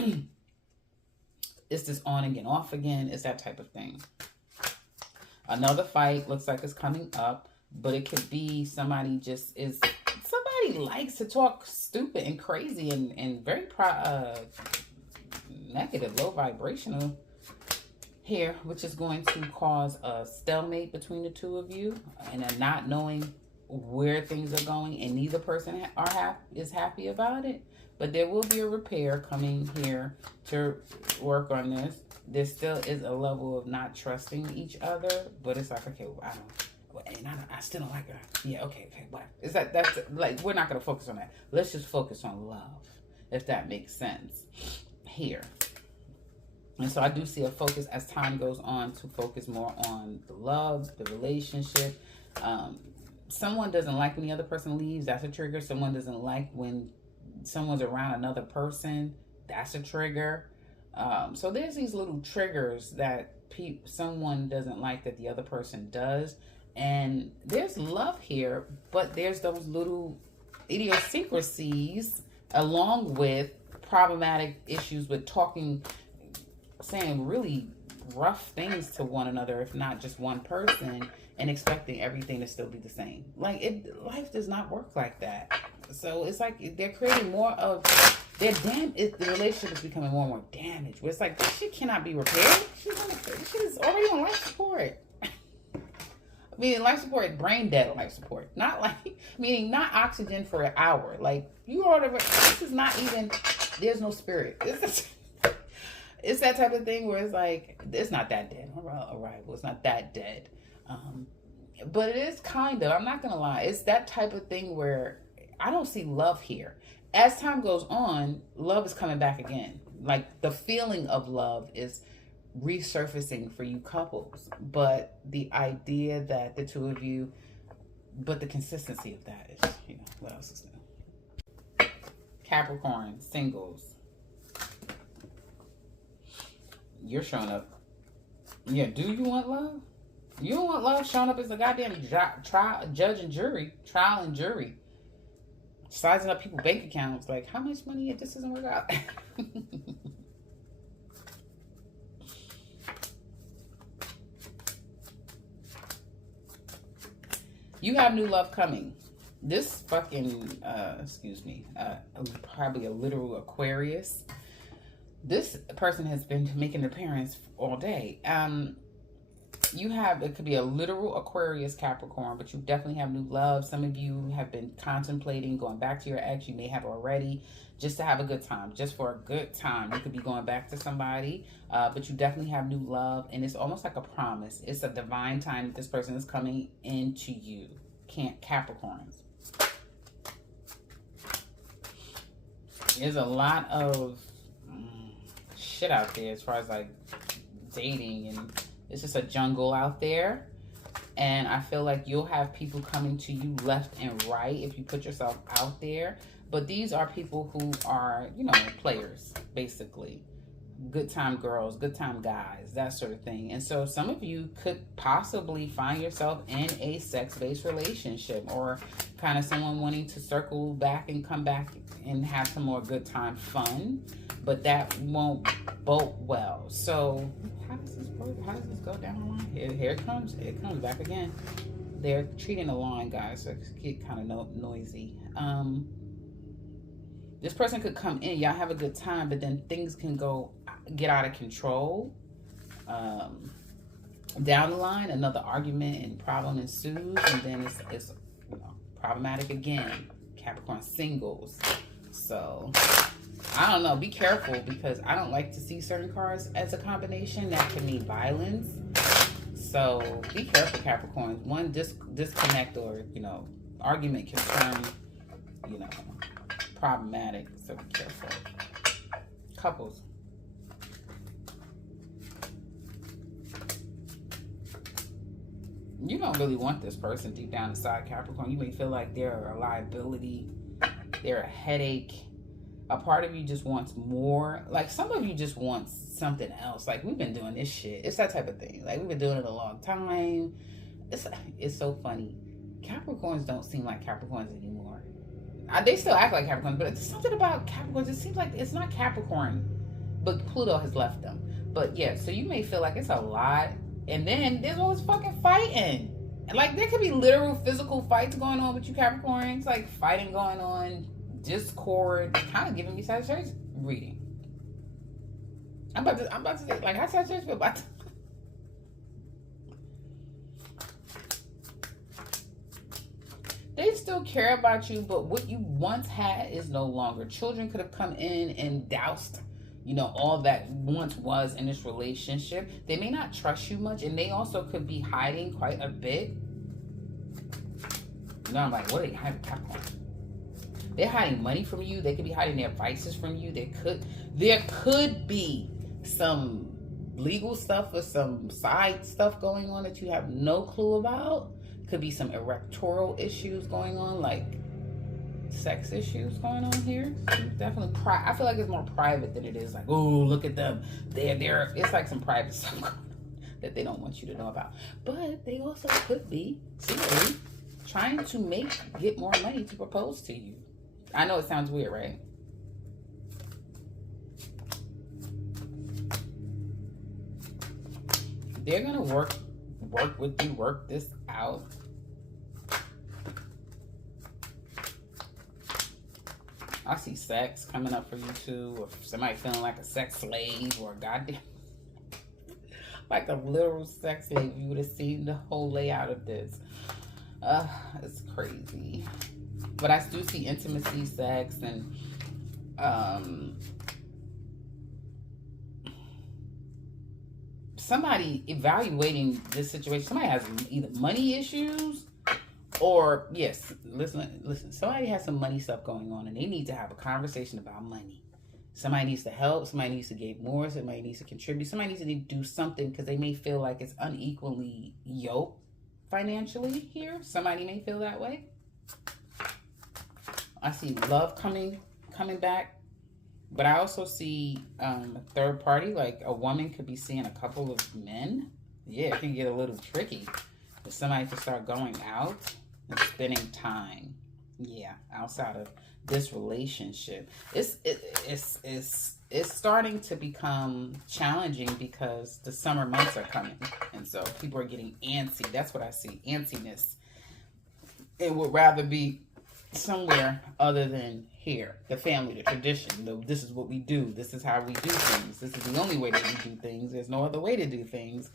it's this on again, off again, it's that type of thing. Another fight looks like it's coming up, but it could be somebody likes to talk stupid and crazy and very negative, low vibrational here, which is going to cause a stalemate between the two of you and a not knowing where things are going, and neither person is happy about it. But there will be a repair coming here to work on this. There still is a level of not trusting each other, but it's like, okay, well, I still don't like her. Yeah, okay, whatever. That's like, we're not going to focus on that. Let's just focus on love, if that makes sense here. And so I do see a focus as time goes on to focus more on the love, the relationship. Someone doesn't like when the other person leaves. That's a trigger. Someone doesn't like when someone's around another person. That's a trigger. So there's these little triggers that someone doesn't like that the other person does. And there's love here, but there's those little idiosyncrasies along with problematic issues with saying really rough things to one another, if not just one person, and expecting everything to still be the same. Like, life does not work like that. So it's like they're creating more of their the relationship is becoming more and more damaged. Where it's like, this shit cannot be repaired. This shit is already on life support. I mean, life support, brain dead life support. Not like, meaning not oxygen for an hour. Like, you order, this is not even, there's no spirit. It's that type of thing where it's like, it's not that dead. Arrival, it's not that dead. But it is kind of, I'm not going to lie, it's that type of thing where I don't see love here. As time goes on, love is coming back again. Like, the feeling of love is resurfacing for you couples. But the idea that the two of you, but the consistency of that is, you know, what else is new? Capricorn, singles. You're showing up. Yeah, do you want love? You don't want love showing up as a goddamn trial and jury. Sizing up people's bank accounts. Like, how much money if this doesn't work out? You have new love coming. This fucking, probably a literal Aquarius. This person has been making an appearance all day. It could be a literal Aquarius Capricorn, but you definitely have new love. Some of you have been contemplating going back to your ex. You may have already, just to have a good time, just for a good time. You could be going back to somebody, but you definitely have new love, and it's almost like a promise. It's a divine time that this person is coming into you. Capricorns. There's a lot of shit out there as far as like dating, and it's just a jungle out there. And I feel like you'll have people coming to you left and right if you put yourself out there. But these are people who are, you know, players, basically. Good time girls, good time guys, that sort of thing. And so some of you could possibly find yourself in a sex-based relationship, or kind of someone wanting to circle back and come back and have some more good time fun. But that won't bode well. So how does this work? How does this go down the line? Here it comes. It comes back again. They're treating the line, guys, so it get kind of noisy. This person could come in, y'all have a good time, but then things can get out of control. Down the line, another argument and problem ensues, and then it's you know, problematic again. Capricorn singles. So I don't know, be careful, because I don't like to see certain cards as a combination that can mean violence. So be careful, Capricorns. One disconnect or, you know, argument can turn, you know, problematic. So be careful. Couples. You don't really want this person deep down inside, Capricorn. You may feel like they're a liability. They're a headache. A part of you just wants more. Like, some of you just want something else. Like, we've been doing this shit. It's that type of thing. Like, we've been doing it a long time. It's so funny. Capricorns don't seem like Capricorns anymore. They still act like Capricorns, but there's something about Capricorns. It seems like it's not Capricorn, but Pluto has left them. But yeah, so you may feel like it's a lot. And then there's all this fucking fighting. And like, there could be literal physical fights going on with you Capricorns. Like, fighting going on. Discord, kind of giving me Sagittarius reading. I'm about to say, like, how Sagittarius feel about They still care about you, but what you once had is no longer. Children could have come in and doused, you know, all that once was in this relationship. They may not trust you much, and they also could be hiding quite a bit. You know, I'm like, what are they hiding? Capricorn? They're hiding money from you. They could be hiding their vices from you. There could be some legal stuff or some side stuff going on that you have no clue about. Could be some erectoral issues going on, like sex issues going on here. Definitely, I feel like it's more private than it is like, oh, look at them. It's like some private stuff going on that they don't want you to know about. But they also could be secretly trying to get more money to propose to you. I know it sounds weird, right? they're gonna work with you, work this out. I see sex coming up for you too, or somebody feeling like a sex slave, or a goddamn like a literal sex slave. You would have seen the whole layout of this. It's crazy. But I do see intimacy, sex, and somebody evaluating this situation. Somebody has either money issues, or yes, listen. Somebody has some money stuff going on, and they need to have a conversation about money. Somebody needs to help. Somebody needs to give more. Somebody needs to contribute. Somebody needs to do something because they may feel like it's unequally yoked financially here. Somebody may feel that way. I see love coming back, but I also see a third party, like a woman could be seeing a couple of men. Yeah, it can get a little tricky. If somebody could start going out and spending time, yeah, outside of this relationship. It's starting to become challenging because the summer months are coming, and so people are getting antsy. That's what I see, antsiness. It would rather be somewhere other than here, the family, the tradition. This is what we do. This is how we do things. This is the only way that we do things. There's no other way to do things.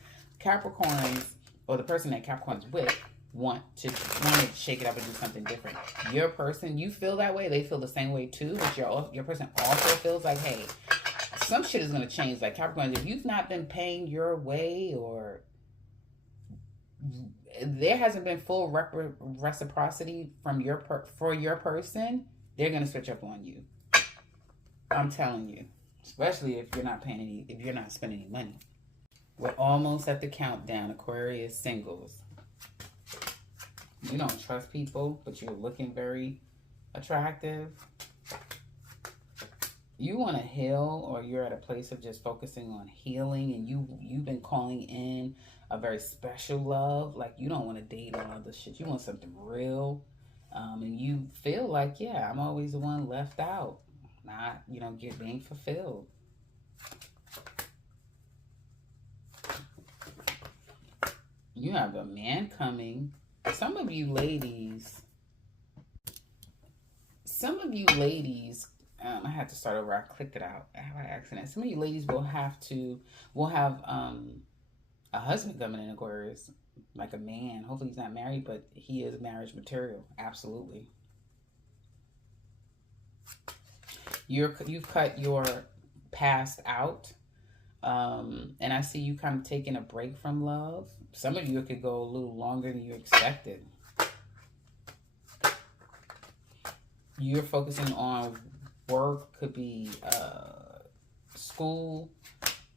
Capricorns, or the person that Capricorn's with, want to shake it up and do something different. Your person, you feel that way. They feel the same way too. But your person also feels like, hey, some shit is going to change. Like Capricorn, if you've not been paying your way, or there hasn't been full reciprocity from for your person, they're going to switch up on you. I'm telling you, especially if you're not paying if you're not spending any money. We're almost at the countdown. Aquarius singles. You don't trust people, but you're looking very attractive. You want to heal, or you're at a place of just focusing on healing, and you've been calling in a very special love. Like, you don't want to date all this shit. You want something real. And you feel like, yeah, I'm always the one left out, not, being fulfilled. You have a man coming. Some of you ladies, I had to start over. I clicked it out by accident. Some of you ladies will have a husband coming in Aquarius, like a man. Hopefully he's not married, but he is marriage material. Absolutely. You've cut your past out. And I see you kind of taking a break from love. Some of you, it could go a little longer than you expected. You're focusing on work, could be school,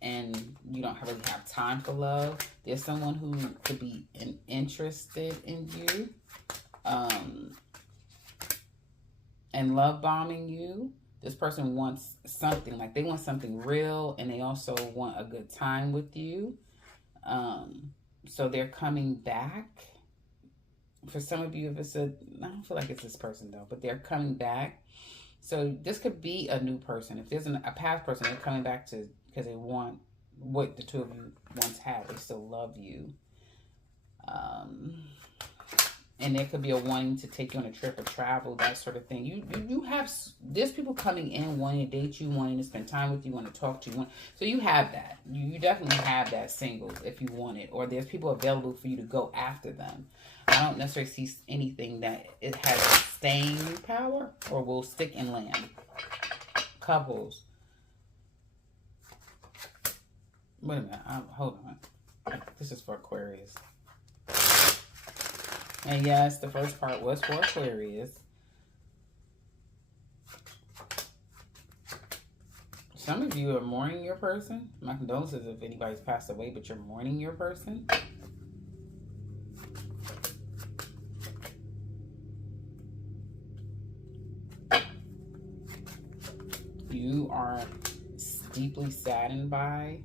and you don't really have time for love. There's someone who could be interested in you and love bombing you. This person wants something, like they want something real, and they also want a good time with you. So they're coming back. For some of you, I don't feel like it's this person though, but they're coming back. So this could be a new person. If there's a past person, they're coming back because they want what the two of you once had. They still love you. And there could be a wanting to take you on a trip or travel, that sort of thing. There's people coming in wanting to date you, wanting to spend time with you, want to talk to you. So you have that. You definitely have that singles if you want it. Or there's people available for you to go after them. I don't necessarily see anything that it has staying power or will stick and land. Couples. Wait a minute. Hold on. This is for Aquarius. And yes, the first part was for Aquarius. Some of you are mourning your person. My condolences if anybody's passed away, but you're mourning your person. You are deeply saddened by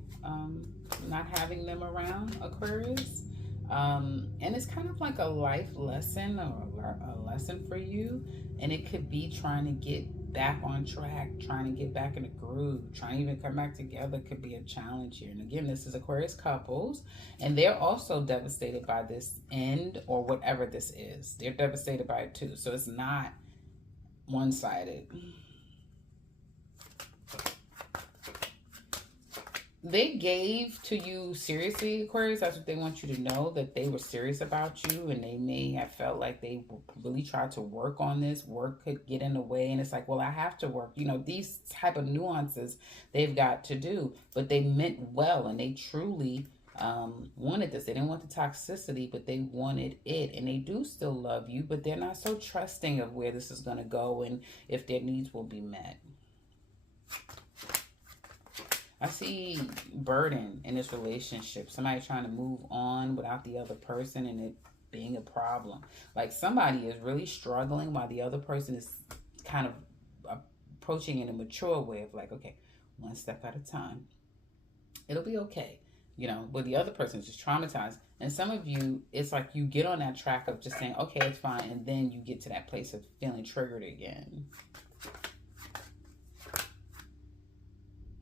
not having them around, Aquarius. And it's kind of like a life lesson or a lesson for you. And it could be trying to get back on track, trying to get back in the groove, trying to even come back together could be a challenge here. And again, this is Aquarius couples, and they're also devastated by this end or whatever this is. They're devastated by it too. So it's not one-sided. They gave to you seriously, Aquarius. That's what they want you to know, that they were serious about you, and they may have felt like they really tried to work on this. Work could get in the way, and it's like, well, I have to work. You know, these type of nuances they've got to do, but they meant well, and they truly wanted this. They didn't want the toxicity, but they wanted it, and they do still love you, but they're not so trusting of where this is going to go and if their needs will be met. I see burden in this relationship. Somebody trying to move on without the other person and it being a problem. Like somebody is really struggling while the other person is kind of approaching in a mature way of like, okay, one step at a time. It'll be okay. You know, but the other person is just traumatized. And some of you, it's like you get on that track of just saying, okay, it's fine. And then you get to that place of feeling triggered again.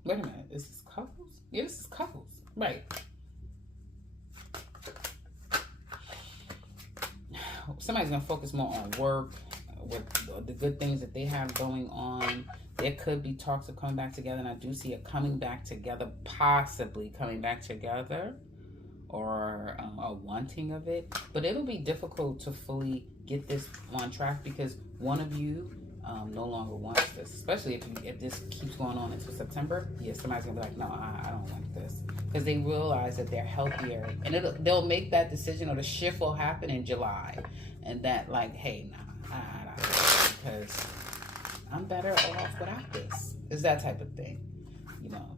Wait a minute, is this couples? Yeah, this is couples, right. Somebody's going to focus more on work, with the good things that they have going on. There could be talks of coming back together, and I do see it coming back together, possibly coming back together, or a wanting of it. But it'll be difficult to fully get this on track because one of you no longer wants this, especially if this keeps going on until September. Yeah, somebody's gonna be like, no, I don't want this, because they realize that they're healthier, and they'll make that decision, or the shift will happen in July, and that like, hey, nah, I don't, because I'm better off without this. It's that type of thing, you know.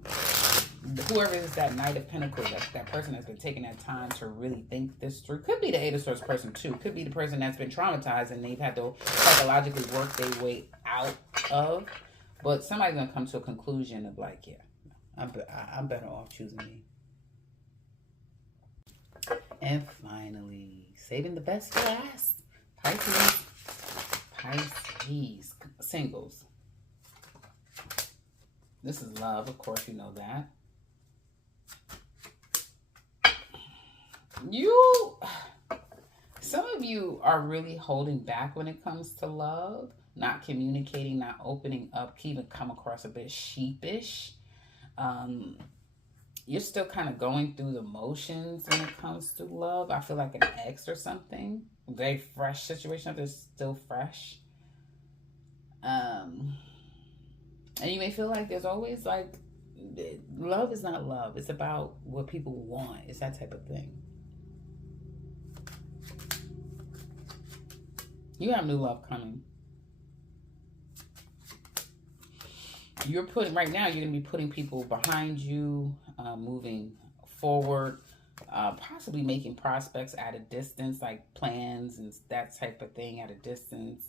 Whoever is that Knight of Pentacles, that person that's been taking that time to really think this through. Could be the Eight of Swords person too. Could be the person that's been traumatized and they've had to psychologically work their way out of. But somebody's going to come to a conclusion of like, yeah, I'm better off choosing me. And finally, saving the best for last. Pisces. Singles. This is love, of course, you know that. Some of you are really holding back when it comes to love, not communicating, not opening up, can even come across a bit sheepish. You're still kind of going through the motions when it comes to love. I feel like an ex or something. Very fresh situation. It's still fresh. And you may feel like there's always like, love is not love. It's about what people want. It's that type of thing. You have new love coming. You're putting, right now, you're going to be putting people behind you, moving forward, possibly making prospects at a distance, like plans and that type of thing at a distance.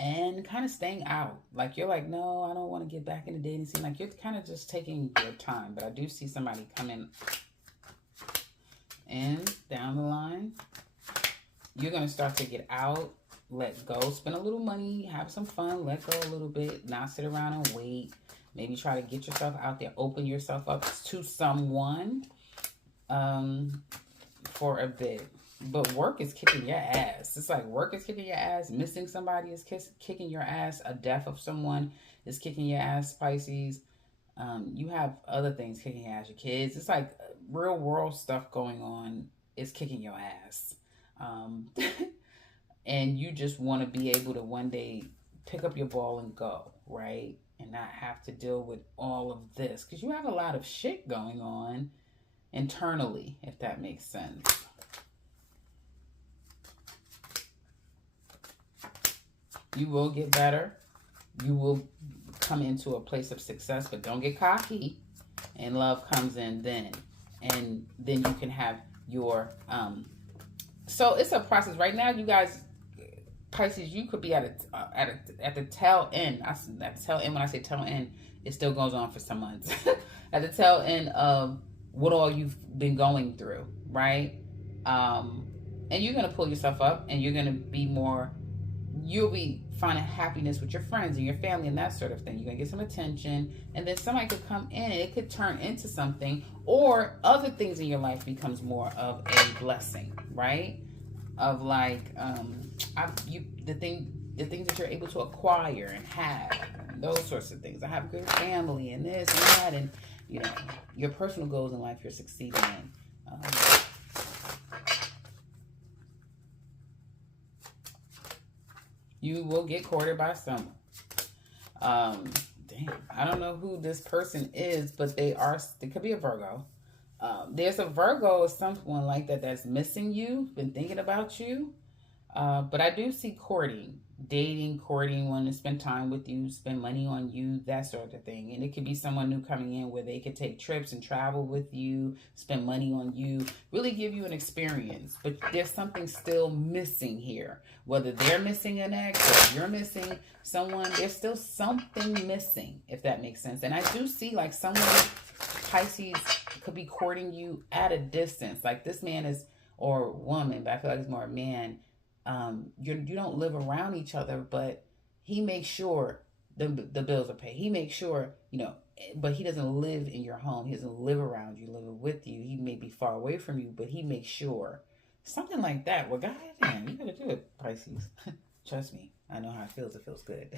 And kind of staying out. Like, you're like, no, I don't want to get back in the dating scene. Like, you're kind of just taking your time. But I do see somebody coming in down the line. You're going to start to get out, let go, spend a little money, have some fun, let go a little bit, not sit around and wait. Maybe try to get yourself out there, open yourself up to someone for a bit. But work is kicking your ass. It's like work is kicking your ass. Missing somebody is kicking your ass. A death of someone is kicking your ass, Pisces. You have other things kicking your ass. Your kids. It's like real world stuff going on is kicking your ass. And you just want to be able to one day pick up your ball and go, right? And not have to deal with all of this. Because you have a lot of shit going on internally, if that makes sense. You will get better. You will come into a place of success, but don't get cocky. And love comes in then. And then you can have your... So it's a process. Right now, you guys, Pisces, you could be at the tail end. At the tail end, when I say tail end, it still goes on for some months. At the tail end of what all you've been going through, right? And you're going to pull yourself up, and you're going to be more you'll be finding happiness with your friends and your family and that sort of thing. You're going to get some attention, and then somebody could come in and it could turn into something, or other things in your life becomes more of a blessing, right? Of like, the things that you're able to acquire and have, and those sorts of things. I have a good family and this and that, and you know, your personal goals in life you're succeeding in. You will get courted by someone. Damn, I don't know who this person is, but they could be a Virgo. There's a Virgo or someone like that that's missing you, been thinking about you. But I do see courting, dating, courting, wanting to spend time with you, spend money on you, that sort of thing. And it could be someone new coming in where they could take trips and travel with you, spend money on you, really give you an experience. But there's something still missing here. Whether they're missing an ex or you're missing someone, there's still something missing, if that makes sense. And I do see like someone, Pisces, could be courting you at a distance. Like this man is, or woman, but I feel like it's more a man. You don't live around each other, but he makes sure the bills are paid. He makes sure, you know, but he doesn't live in your home. He doesn't live around you, live with you. He may be far away from you, but he makes sure. Something like that. Well, goddamn, you gotta do it, Pisces. Trust me. I know how it feels. It feels good.